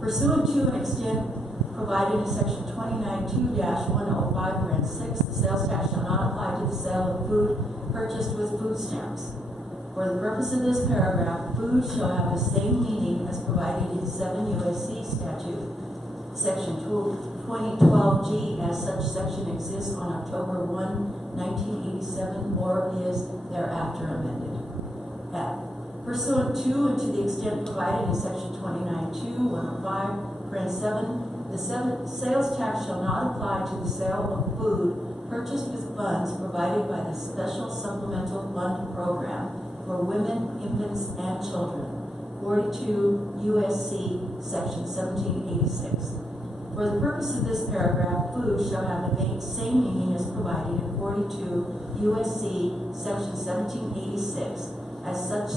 Pursuant to an extent provided in section 29-2-105, Friends 6, the sales tax shall not apply to the sale of food purchased with food stamps. For the purpose of this paragraph, food shall have the same meaning as provided in 7 U.S.C. statute, section 2012G, as such section exists on October 1, 1987, or is thereafter amended. F. Pursuant to and to the extent provided in section 29-2-105, Friends 7, the sales tax shall not apply to the sale of food purchased with funds provided by the Special Supplemental Fund Program for Women, Infants, and Children, 42 U.S.C. Section 1786. For the purpose of this paragraph, food shall have the same meaning as provided in 42 U.S.C. Section 1786, as such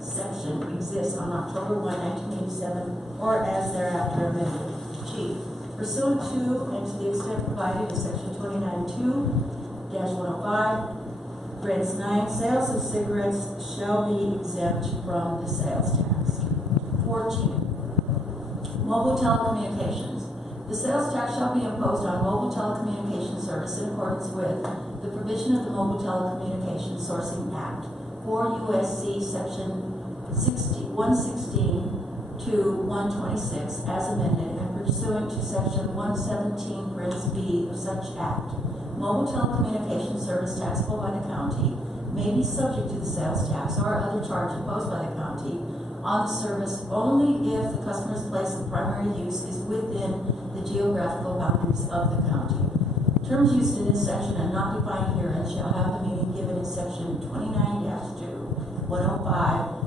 section exists on October 1, 1987, or as thereafter amended. G. Pursuant to and to the extent provided in section 29-2-105, Friends 9, sales of cigarettes shall be exempt from the sales tax. 14. Mobile telecommunications. The sales tax shall be imposed on mobile telecommunication service in accordance with the provision of the Mobile Telecommunications Sourcing Act, 4 U.S.C. Section 116 to 126 as amended and pursuant to Section 117, Friends B of such act. Mobile telecommunication service taxable by the county may be subject to the sales tax or other charge imposed by the county on the service only if the customer's place of primary use is within the geographical boundaries of the county. Terms used in this section and not defined herein shall have the meaning given in section 29-2-105,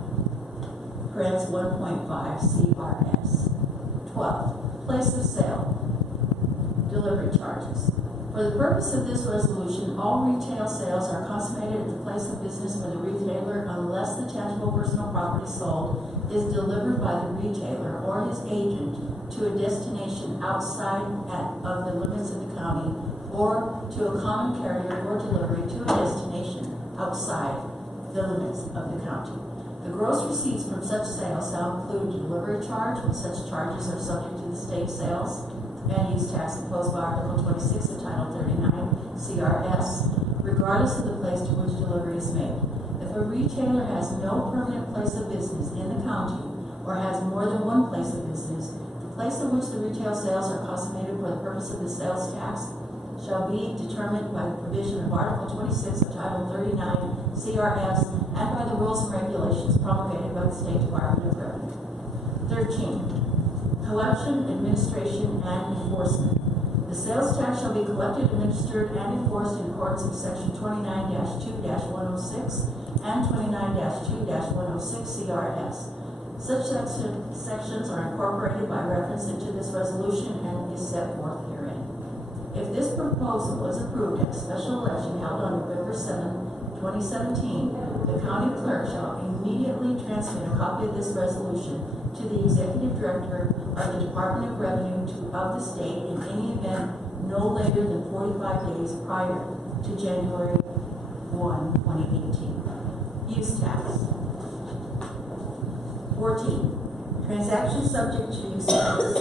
Friends 1.5 CRS. 12. Place of sale. Delivery charges. For the purpose of this resolution, all retail sales are consummated at the place of business for the retailer unless the tangible personal property sold is delivered by the retailer or his agent to a destination outside of the limits of the county or to a common carrier or delivery to a destination outside the limits of the county. The gross receipts from such sales shall include a delivery charge when such charges are subject to the state sales and use tax imposed by Article 26 of Title 39 CRS, regardless of the place to which delivery is made. If a retailer has no permanent place of business in the county or has more than one place of business, the place in which the retail sales are consummated for the purpose of the sales tax shall be determined by the provision of Article 26 of Title 39 CRS and by the rules and regulations promulgated by the State Department of Revenue. 13. Collection, administration, and enforcement. The sales tax shall be collected, administered, and enforced in accordance with Section 29-2-106 and 29-2-106 CRS. Such sections are incorporated by reference into this resolution and is set forth herein. If this proposal is approved at a special election held on November 7, 2017, the county clerk shall immediately transmit a copy of this resolution to the executive director of the Department of Revenue of the state in any event no later than 45 days prior to January 1, 2018. Use tax. 14. Transactions subject to use tax.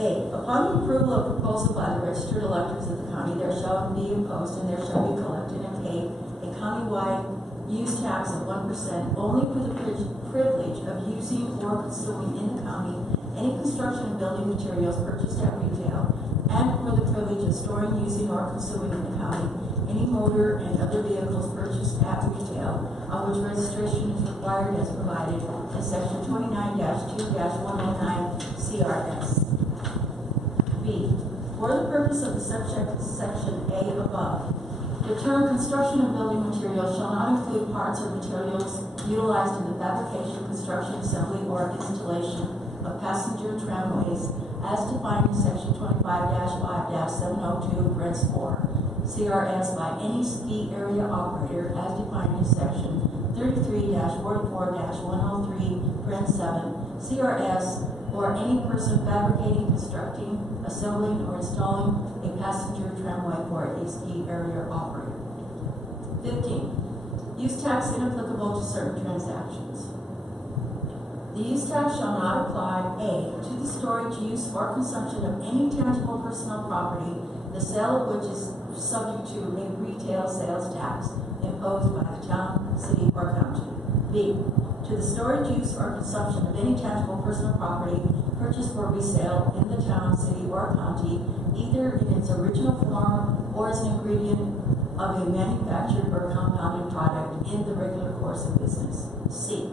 A. Upon the approval of proposal by the registered electors of the county, there shall be imposed and there shall be collected and paid a countywide use tax of 1% only for the privilege of using or consuming in the county any construction and building materials purchased at retail, and for the privilege of storing, using, or consuming in the county any motor and other vehicles purchased at retail on which registration is required as provided in Section 29-2-109 CRS. B. For the purpose of the Section A above, the term construction and building materials shall not include parts or materials utilized in the fabrication, construction, assembly, or installation of passenger tramways as defined in Section 25-5-702, Parens 4, CRS by any ski area operator as defined in Section 33-44-103, Parens 7, CRS, or any person fabricating, constructing, assembling, or installing a passenger tramway for a ski area operator. 15. Use tax inapplicable to certain transactions. The use tax shall not apply, A, to the storage, use, or consumption of any tangible personal property, the sale of which is subject to a retail sales tax imposed by the town, city, or county. B, to the storage, use, or consumption of any tangible personal property purchased for resale in the town, city, or county, either in its original form or as an ingredient of a manufactured or compounded product in the regular course of business. C,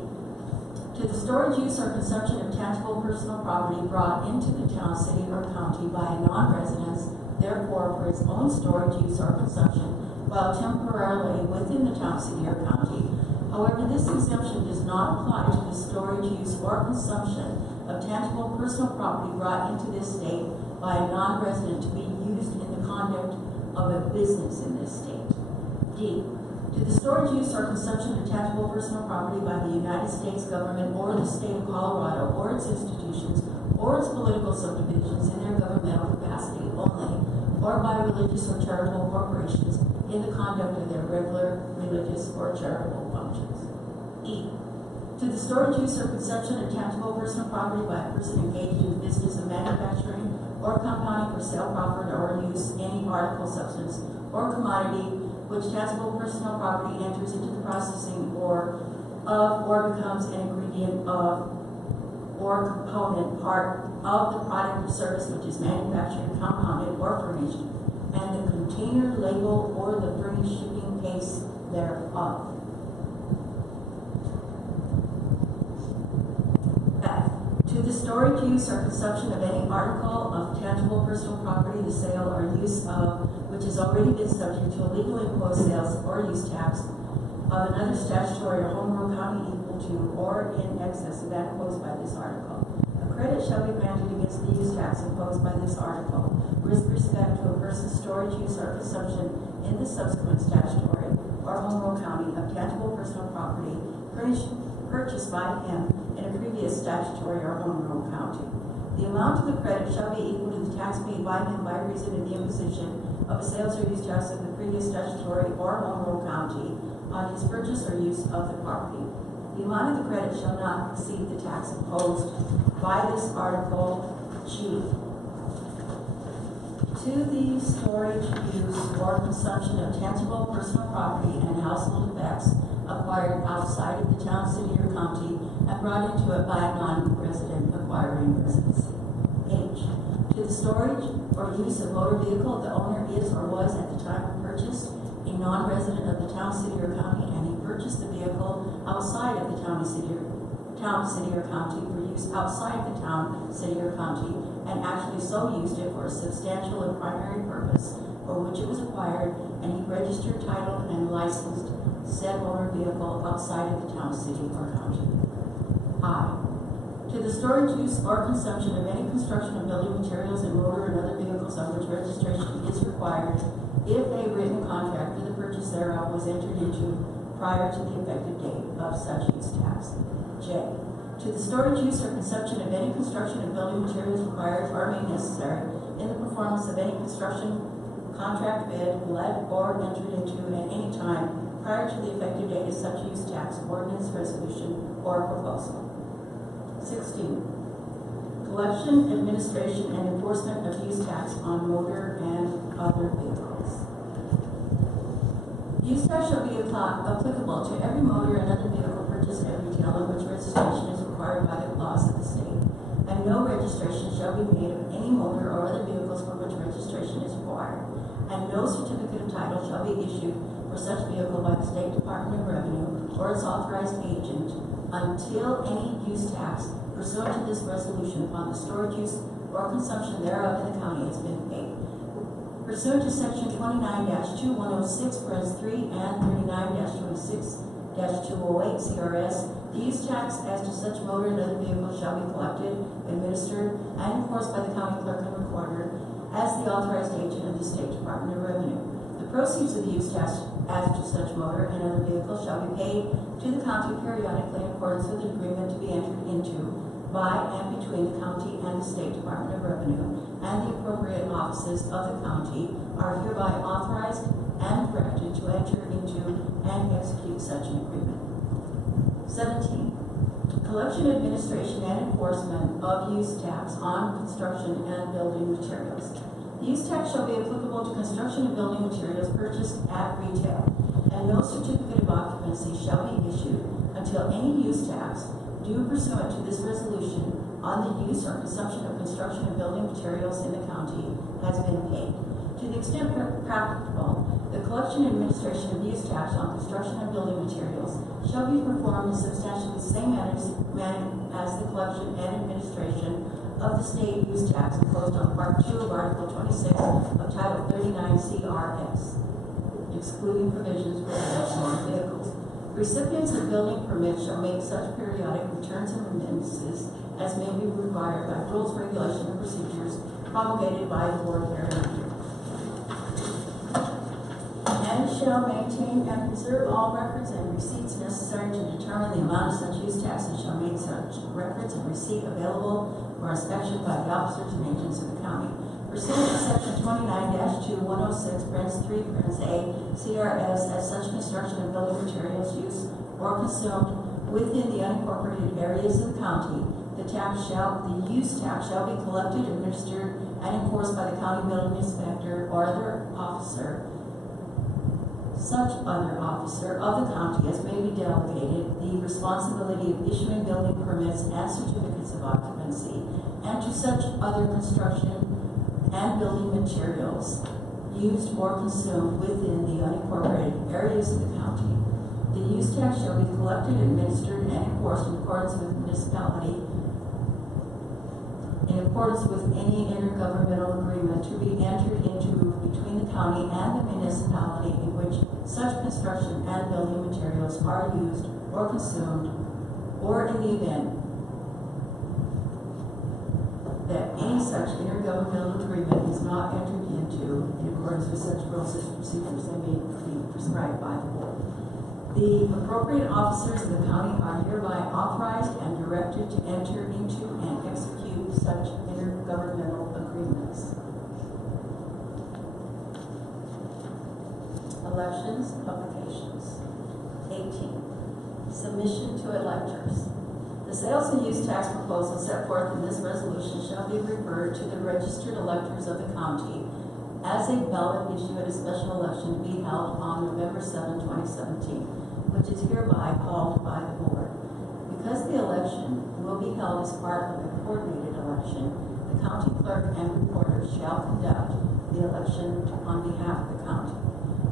to the storage, use, or consumption of tangible personal property brought into the town, city, or county by a non-resident, therefore for its own storage, use, or consumption while temporarily within the town, city, or county. However, this exemption does not apply to the storage, use, or consumption of tangible personal property brought into this state by a non-resident to be used in the conduct of a business in this state. D, to the storage, use, or consumption of tangible personal property by the United States government or the state of Colorado or its institutions or its political subdivisions in their governmental capacity only, or by religious or charitable corporations in the conduct of their regular religious or charitable functions. E, to the storage, use, or consumption of tangible personal property by a person engaged in the business of manufacturing or compounding for sale, profit, or use any article, substance, or commodity which tangible personal property enters into the processing or becomes an ingredient of or component part of the product or service which is manufactured, compounded, or furnished, and the container, label, or the furnished shipping case thereof. F, to the storage, use, or consumption of any article of tangible personal property, the sale or use of which has already been subject to a legally imposed sales or use tax of another statutory or home rule county equal to or in excess of that imposed by this article. A credit shall be granted against the use tax imposed by this article with respect to a person's storage, use, or consumption in the subsequent statutory or home rule county of tangible personal property purchased by him in a previous statutory or home rule county. The amount of the credit shall be equal to the tax paid by him by reason of the imposition of a sales or use tax of the previous statutory or home rule county on his purchase or use of the property. The amount of the credit shall not exceed the tax imposed by this article. G, to To the storage, use, or consumption of tangible personal property and household effects acquired outside of the town, city, or county and brought into it by a non-resident acquiring residency. H, to the storage or use of motor vehicle the owner is or was at the time of purchase a non-resident of the town, city, or county, and he purchased the vehicle outside of the town, city, or county for use outside the town, city, or county, and actually so used it for a substantial and primary purpose for which it was acquired, and he registered, titled, and licensed said motor vehicle outside of the town, city, or county. I, to the storage, use, or consumption of any construction of building materials and motor and other vehicles on which registration is required if a written contract for the purchase thereof was entered into prior to the effective date of such use tax. J, to the storage, use, or consumption of any construction of building materials required or made necessary in the performance of any construction contract, bid, led, or entered into at any time prior to the effective date of such use tax, ordinance, resolution, or proposal. 16. Collection, administration, and enforcement of use tax on motor and other vehicles. Use tax shall be applicable to every motor and other vehicle purchased at retail on which registration is required by the laws of the state, and no registration shall be made of any motor or other vehicles for which registration is required, and no certificate of title shall be issued for such vehicle by the State Department of Revenue or its authorized agent until any use tax pursuant to this resolution upon the storage, use, or consumption thereof in the county has been paid. Pursuant to section 29-2106, parens 3 and 39-26-208 CRS, the use tax as to such motor and other vehicles shall be collected, administered, and enforced by the county clerk and recorder as the authorized agent of the State Department of Revenue. The proceeds of the use tax as to such motor and other vehicles shall be paid to the county periodically in accordance with an agreement to be entered into by and between the county and the State Department of Revenue, and the appropriate offices of the county are hereby authorized and directed to enter into and execute such an agreement. 17. Collection, administration, and enforcement of use tax on construction and building materials. The use tax shall be applicable to construction and building materials purchased at retail, and no certificate of occupancy shall be issued until any use tax due pursuant to this resolution on the use or consumption of construction and building materials in the county has been paid. To the extent practicable, the collection and administration of use tax on construction and building materials shall be performed in substantially the same manner as the collection and administration of the state use tax imposed on Part 2 of Article 26 of Title 39 CRS, excluding provisions for motor vehicles. Recipients of building permits shall make such periodic returns and remittances as may be required by rules, regulations, and procedures promulgated by the board hereafter. And shall maintain and preserve all records and receipts necessary to determine the amount of such use tax, and shall make such records and receipt available for inspection by the officers and agents of the county. Pursuant to section 29-2106, parens 3, parens A, CRS, as such construction of building materials used or consumed within the unincorporated areas of the county, the use tax shall be collected, administered, and enforced by the county building inspector or other officer, such other officer of the county as may be delegated the responsibility of issuing building permits and certificates of occupancy, and to such other construction and building materials used or consumed within the unincorporated areas of the county. The use tax shall be collected, administered, and enforced in accordance with municipality, in accordance with any intergovernmental agreement to be entered into between the county and the municipality in which such construction and building materials are used or consumed, or in the event that any such intergovernmental agreement is not entered into in accordance with such rules and procedures that may be prescribed by the board. The appropriate officers of the county are hereby authorized and directed to enter into and execute such intergovernmental agreements. Elections, publications. 18. Submission to electors. The sales and use tax proposal set forth in this resolution shall be referred to the registered electors of the county as a ballot issue at a special election to be held on November 7, 2017, which is hereby called by the board. Because the election will be held as part of a coordinated election, the county clerk and recorder shall conduct the election on behalf of the county.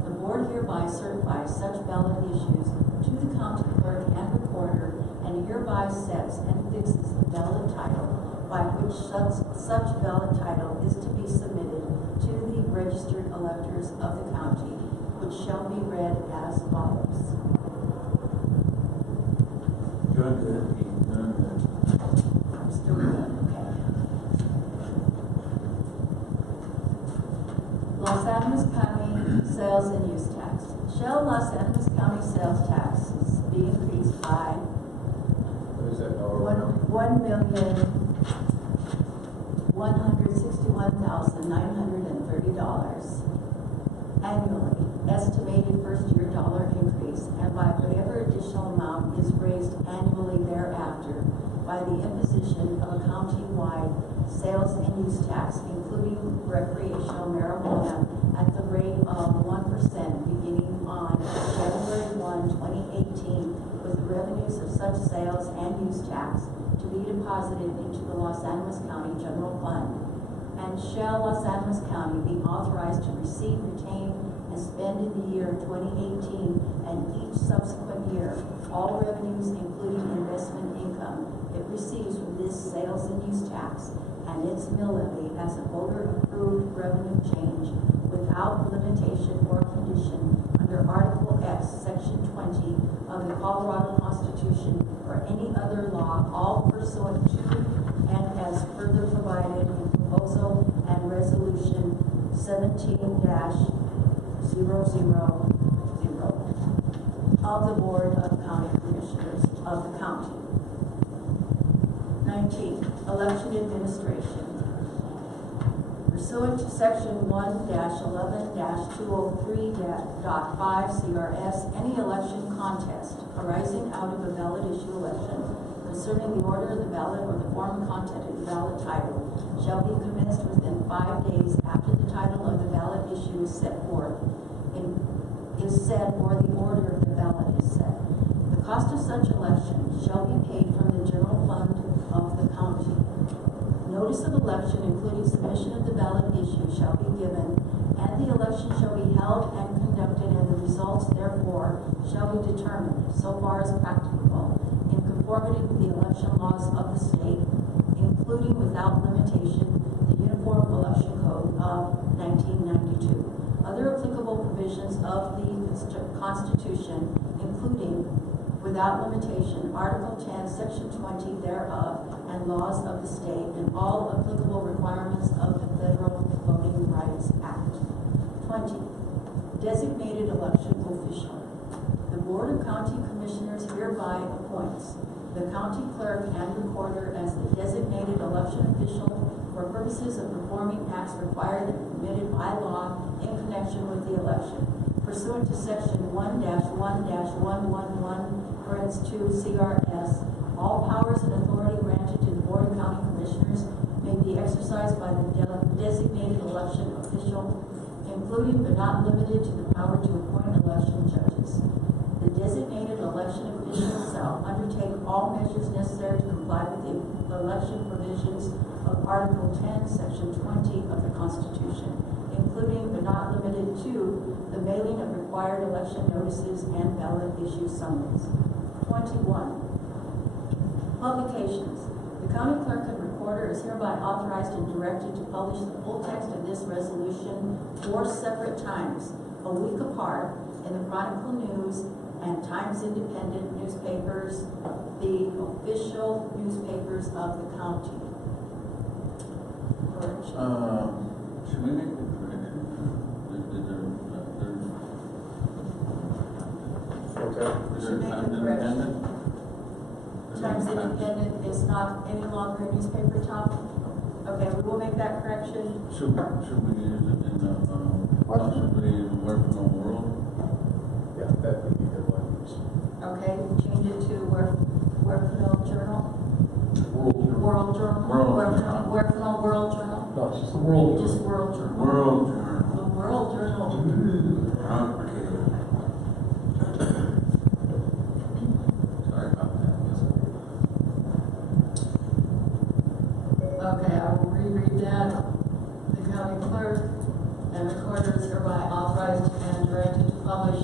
The board hereby certifies such ballot issues to the county clerk and recorder and hereby sets and fixes the ballot title by which such ballot title is to be submitted to the registered electors of the county, which shall be read as follows. Doing good, Pete, doing good. I'm still good, okay. Los Angeles County sales and use tax. Shall Los Angeles County sales taxes be increased by What is that dollar? $1,161,930 annually, estimated first-year dollar increase, and by whatever additional amount is raised annually thereafter by the imposition of a county-wide sales and use tax, including recreational marijuana, at the rate of 1% beginning on January 1, 2018, with the revenues of such sales and use tax to be deposited into the Los Angeles County General Fund. And shall Los Angeles County be authorized to receive, retain, and spend in the year 2018 and each subsequent year all revenues, including investment income, it receives from this sales and use tax and its mill levy as a voter-approved revenue change without limitation or condition under Article X, Section 20 of the Colorado Constitution or any other law, all pursuant to and as further provided in proposal and resolution 17-000 of the Board of County Commissioners of the county. 19. Election administration. Pursuant to Section 1-11-203.5 CRS, any election contest arising out of a ballot issue election concerning the order of the ballot or the form and content of the ballot title shall be commenced within 5 days after the title of the ballot issue is set or the order of the ballot is set. The cost of such election shall be paid from the general fund of the county. Notice of election, including submission of the ballot issue, shall be given, and the election shall be held and conducted, and the results therefore shall be determined, so far as practicable, in conformity with the election laws of the state, including without limitation the Uniform Election Code of 1992. Other applicable provisions of the Constitution, including, without limitation, Article 10, Section 20 thereof, and laws of the state, and all applicable requirements of the Federal Voting Rights Act. 20. Designated election official. The Board of County Commissioners hereby appoints the county clerk and recorder as the designated election official for purposes of performing acts required and permitted by law in connection with the election. Pursuant to Section 1-1-111(2) CRS, all powers and authority granted to the Board of County Commissioners may be exercised by the designated election official, including but not limited to the power to appoint election judges. The designated election official shall undertake all measures necessary to comply with the election provisions of Article 10, Section 20 of the Constitution, including but not limited to the mailing of required election notices and ballot issue summaries. 21. Publications. The county clerk and recorder is hereby authorized and directed to publish the full text of this resolution 4 separate times, a week apart, in the Chronicle News and Times Independent newspapers, the official newspapers of the county. Should we make a correction? Okay. We should make a correction. Times Independent is not any longer a newspaper, Tom? Okay, we will make that correction. Should we use it in possibly Word from the World? Yeah, that would be the one. Okay, change it to Workville Journal. World World Journal? World Journal. World Journal? No, it's just the world. Just World Journal. World Journal. The World Journal. Okay. Sorry about that. Okay, I will reread that. The county clerk and recorder is hereby authorized and directed to publish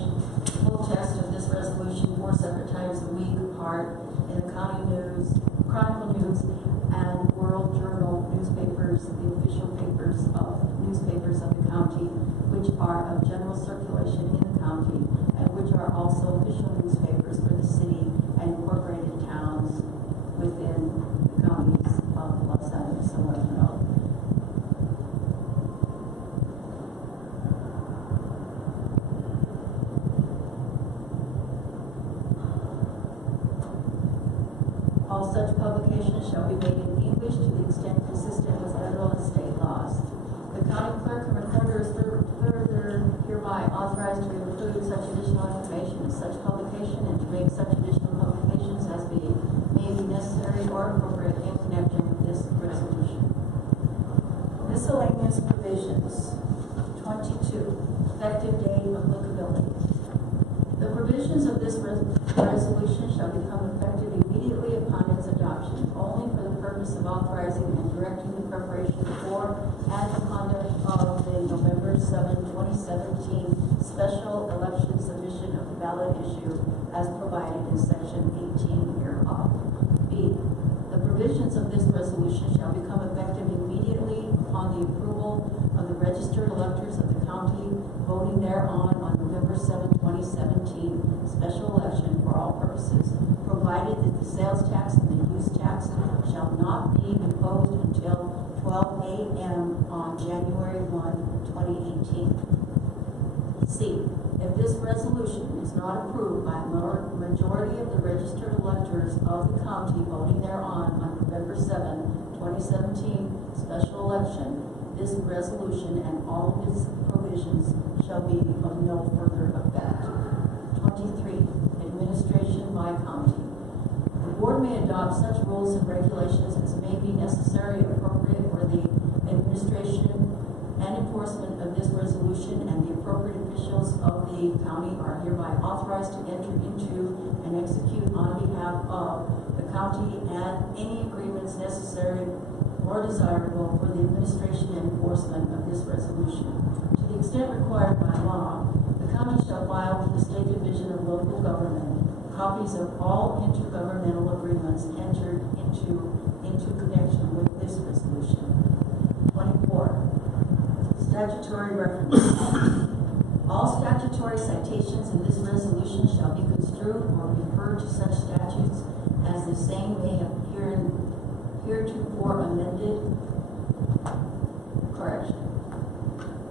full text of this resolution 4 separate times a week apart in the County News, Chronicle News, and World Journal newspapers, the official newspapers of the county, which are of general circulation in the county, and which are also official newspapers for the city and incorporated towns within the counties of Los Angeles and Western. All such publications shall be made in English to the extent consistent with federal and state laws. The county clerk and recorder is further hereby authorized to include such additional information in such publication and to make such additional publications as may be necessary or appropriate in connection with this resolution. Miscellaneous provisions. 22. Effective date applicability. The provisions of this resolution shall become effective immediately upon its adoption, only for the purpose of authorizing and directing the preparation for and the conduct of the November 7, 2017 special election submission of the ballot issue as provided in section 18 hereof. B. The provisions of this resolution shall become effective immediately upon the approval of the registered electors of the county voting thereon on November 7, 2017 special election for all purposes, provided that the sales tax and the use tax shall not be imposed until 12 a.m. on January 1, 2018. C. If this resolution is not approved by a majority of the registered electors of the county voting thereon on November 7, 2017 special election, this resolution and all of its provisions shall be of no further effect. 23. Administration by county. The board may adopt such rules and regulations as may be necessary and appropriate for the administration and enforcement of this resolution, and the appropriate officials of the county are hereby authorized to enter into and execute on behalf of the county and any agreements necessary or desirable for the administration and enforcement of this resolution. To the extent required by law, the county shall file with the State Division of Local Government copies of all intergovernmental agreements entered into connection with this resolution. 24. Statutory references. All statutory citations in this resolution shall be construed or referred to such statutes as the same may have heretofore amended. Correction.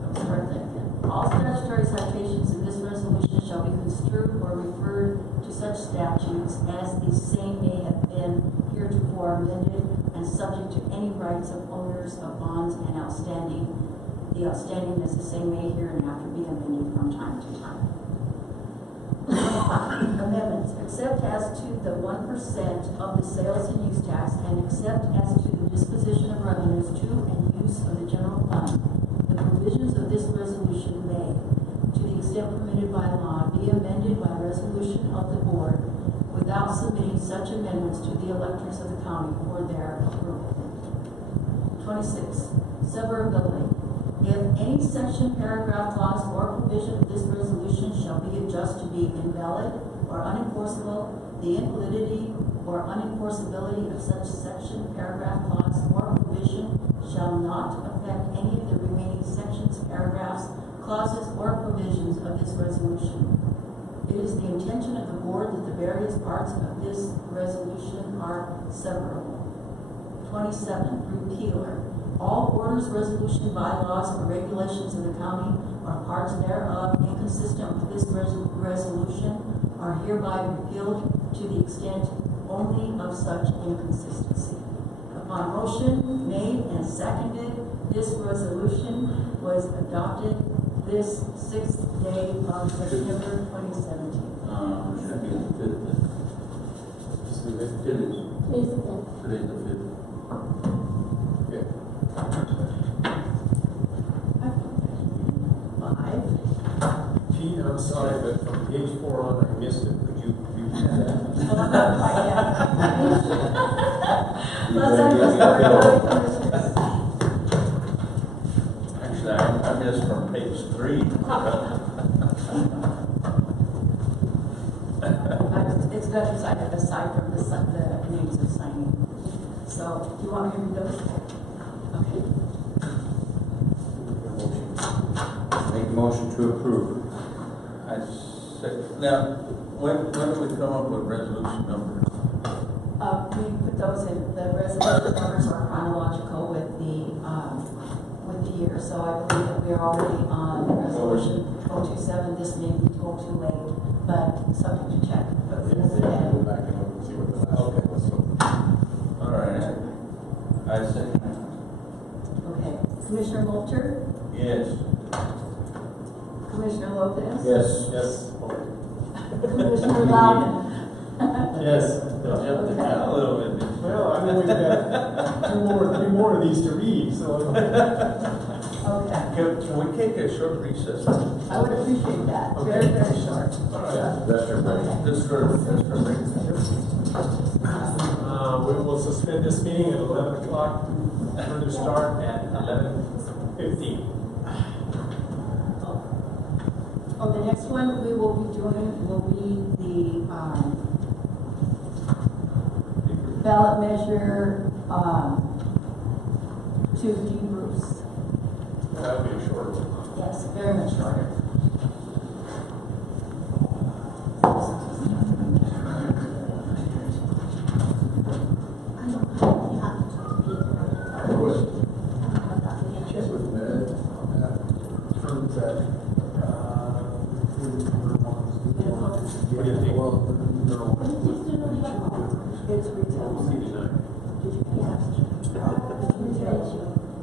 I'll start that again. All statutory citations in this resolution shall be construed or referred to such statutes as the same may have been heretofore amended and subject to any rights of owners of bonds and outstanding. The outstanding as the same may hereinafter be amended from time to time. Amendments. Except as to the 1% of the sales and use tax, and except as to the disposition of revenues to and use of the general fund, the provisions of this resolution may, to the extent permitted by law, be amended by resolution of the board without submitting such amendments to the electors of the county for their approval. 26. Severability. If any section, paragraph, clause, or provision of this resolution shall be adjudged to be invalid or unenforceable, the invalidity or unenforceability of such section, paragraph, clause, or provision shall not affect any of the remaining sections, paragraphs, clauses, or provisions of this resolution. It is the intention of the board that the various parts of this resolution are severable. 27. Repealer. All orders, resolution, bylaws, or regulations of the county or parts thereof inconsistent with this resolution are hereby repealed to the extent only of such inconsistency. Upon motion made and seconded, this resolution was adopted this 6th day of September 2017. Should be the 5th. Today's the 5th. Please, Today's the 5th. I'm sorry, but from page 4 on, I missed it. Could you repeat that? Let's Actually, I missed from page 3. It's good aside from the names of signing. So, do you want me to read those? Okay. Make a motion to approve. I say, now, when do we come up with resolution numbers? We put those in, the resolution numbers are chronological with the year. So I believe that we are already on resolution 027. This may be too late, but something to check. But we have to Go back and look and see what the last one was. All right. I say, Okay. Commissioner Mulcher? yes. Commissioner Lopez? Yes. Commissioner Loudon? Yes. Jump the gun a little bit. Well, I know we've got three more of these to read, so. Okay. Can we take a short recess? I would appreciate that. Very, very short. All right. Restroom break. This for break. We will suspend this meeting at 11 o'clock, further start at 11:15. Oh, the next one we will be doing will be the ballot measure to de-Bruce. That'll be a short one. Yes, very much shorter. Check with Med on that. Terms that, What do you think? It's retail.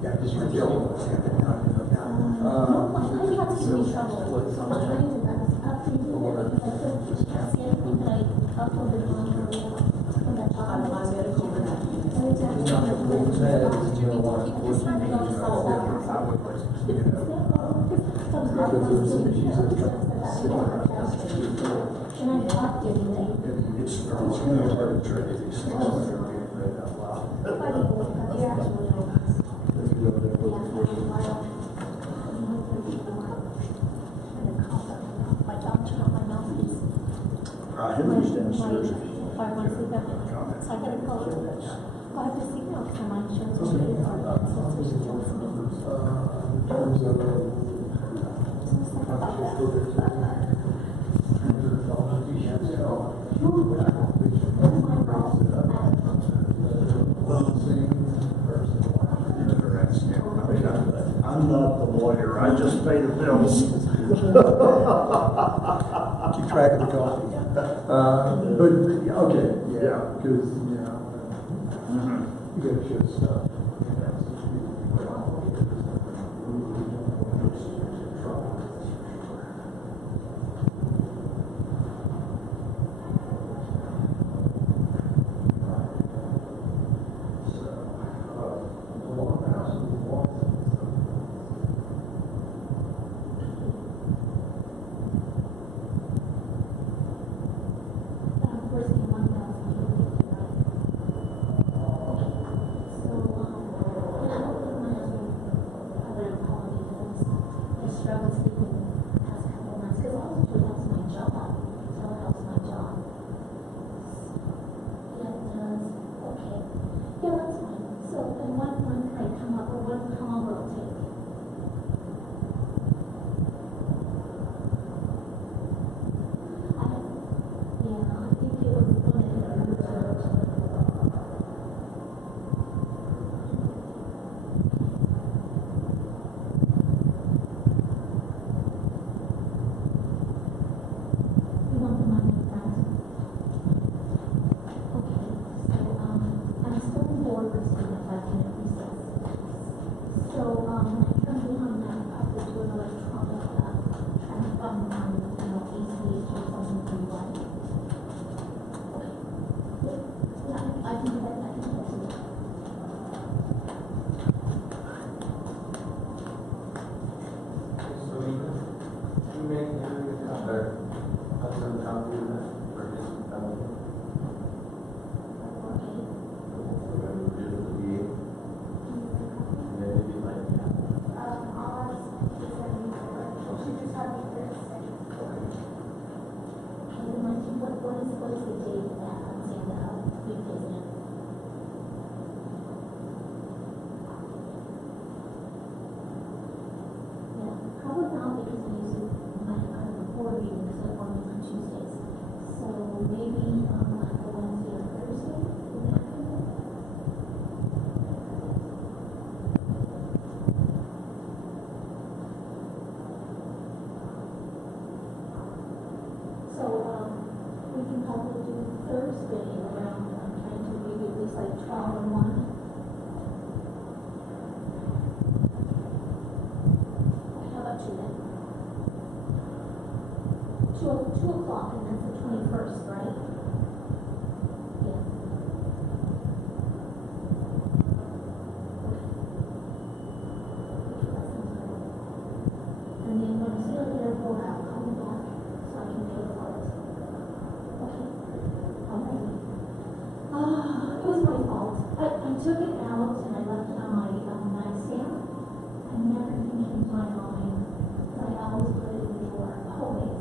yeah, because you're dealing with I had some trouble. It's really hard to try these things when they're being read out loud. Henry's downstairs if you want to give a comment. So I got a call. I have to see now because my insurance will pay for I'm not the lawyer, I just pay the bills. keep track of the coffee. But, okay, Yeah. because, you know, you gotta show stuff. So 2 o'clock, and that's the 21st, right? Yeah. And then when I see you at the airport, I'll call you back so I can pay for it. Okay. I'm ready. It was my fault. I took it out and I left it on my nightstand. And then everything came to my mind. I always put it in the drawer, always.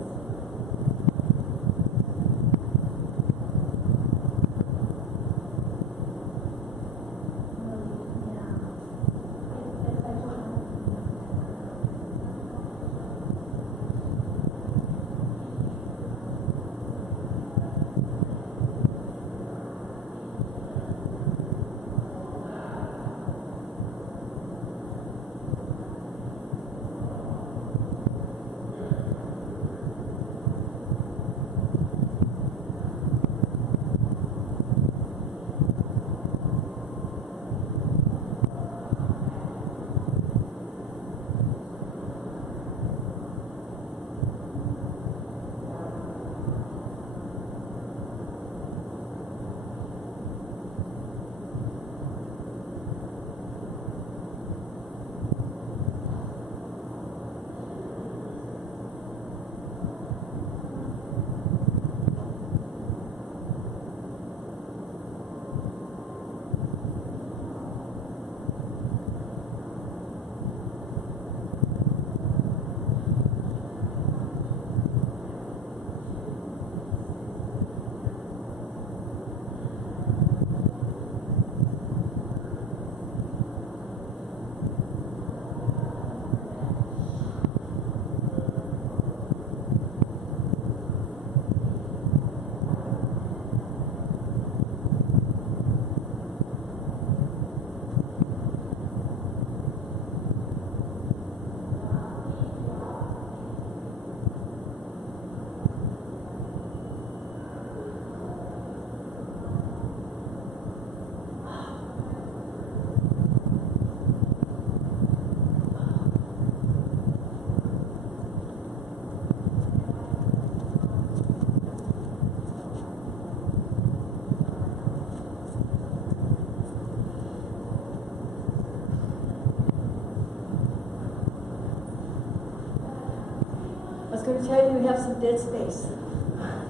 I was going to tell you, we have some dead space.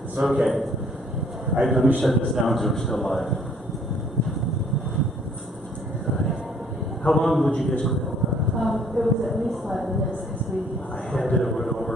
It's okay. Let me shut this down so we're still live. How long would you guys go? It was at least 5 minutes because we. I had to run over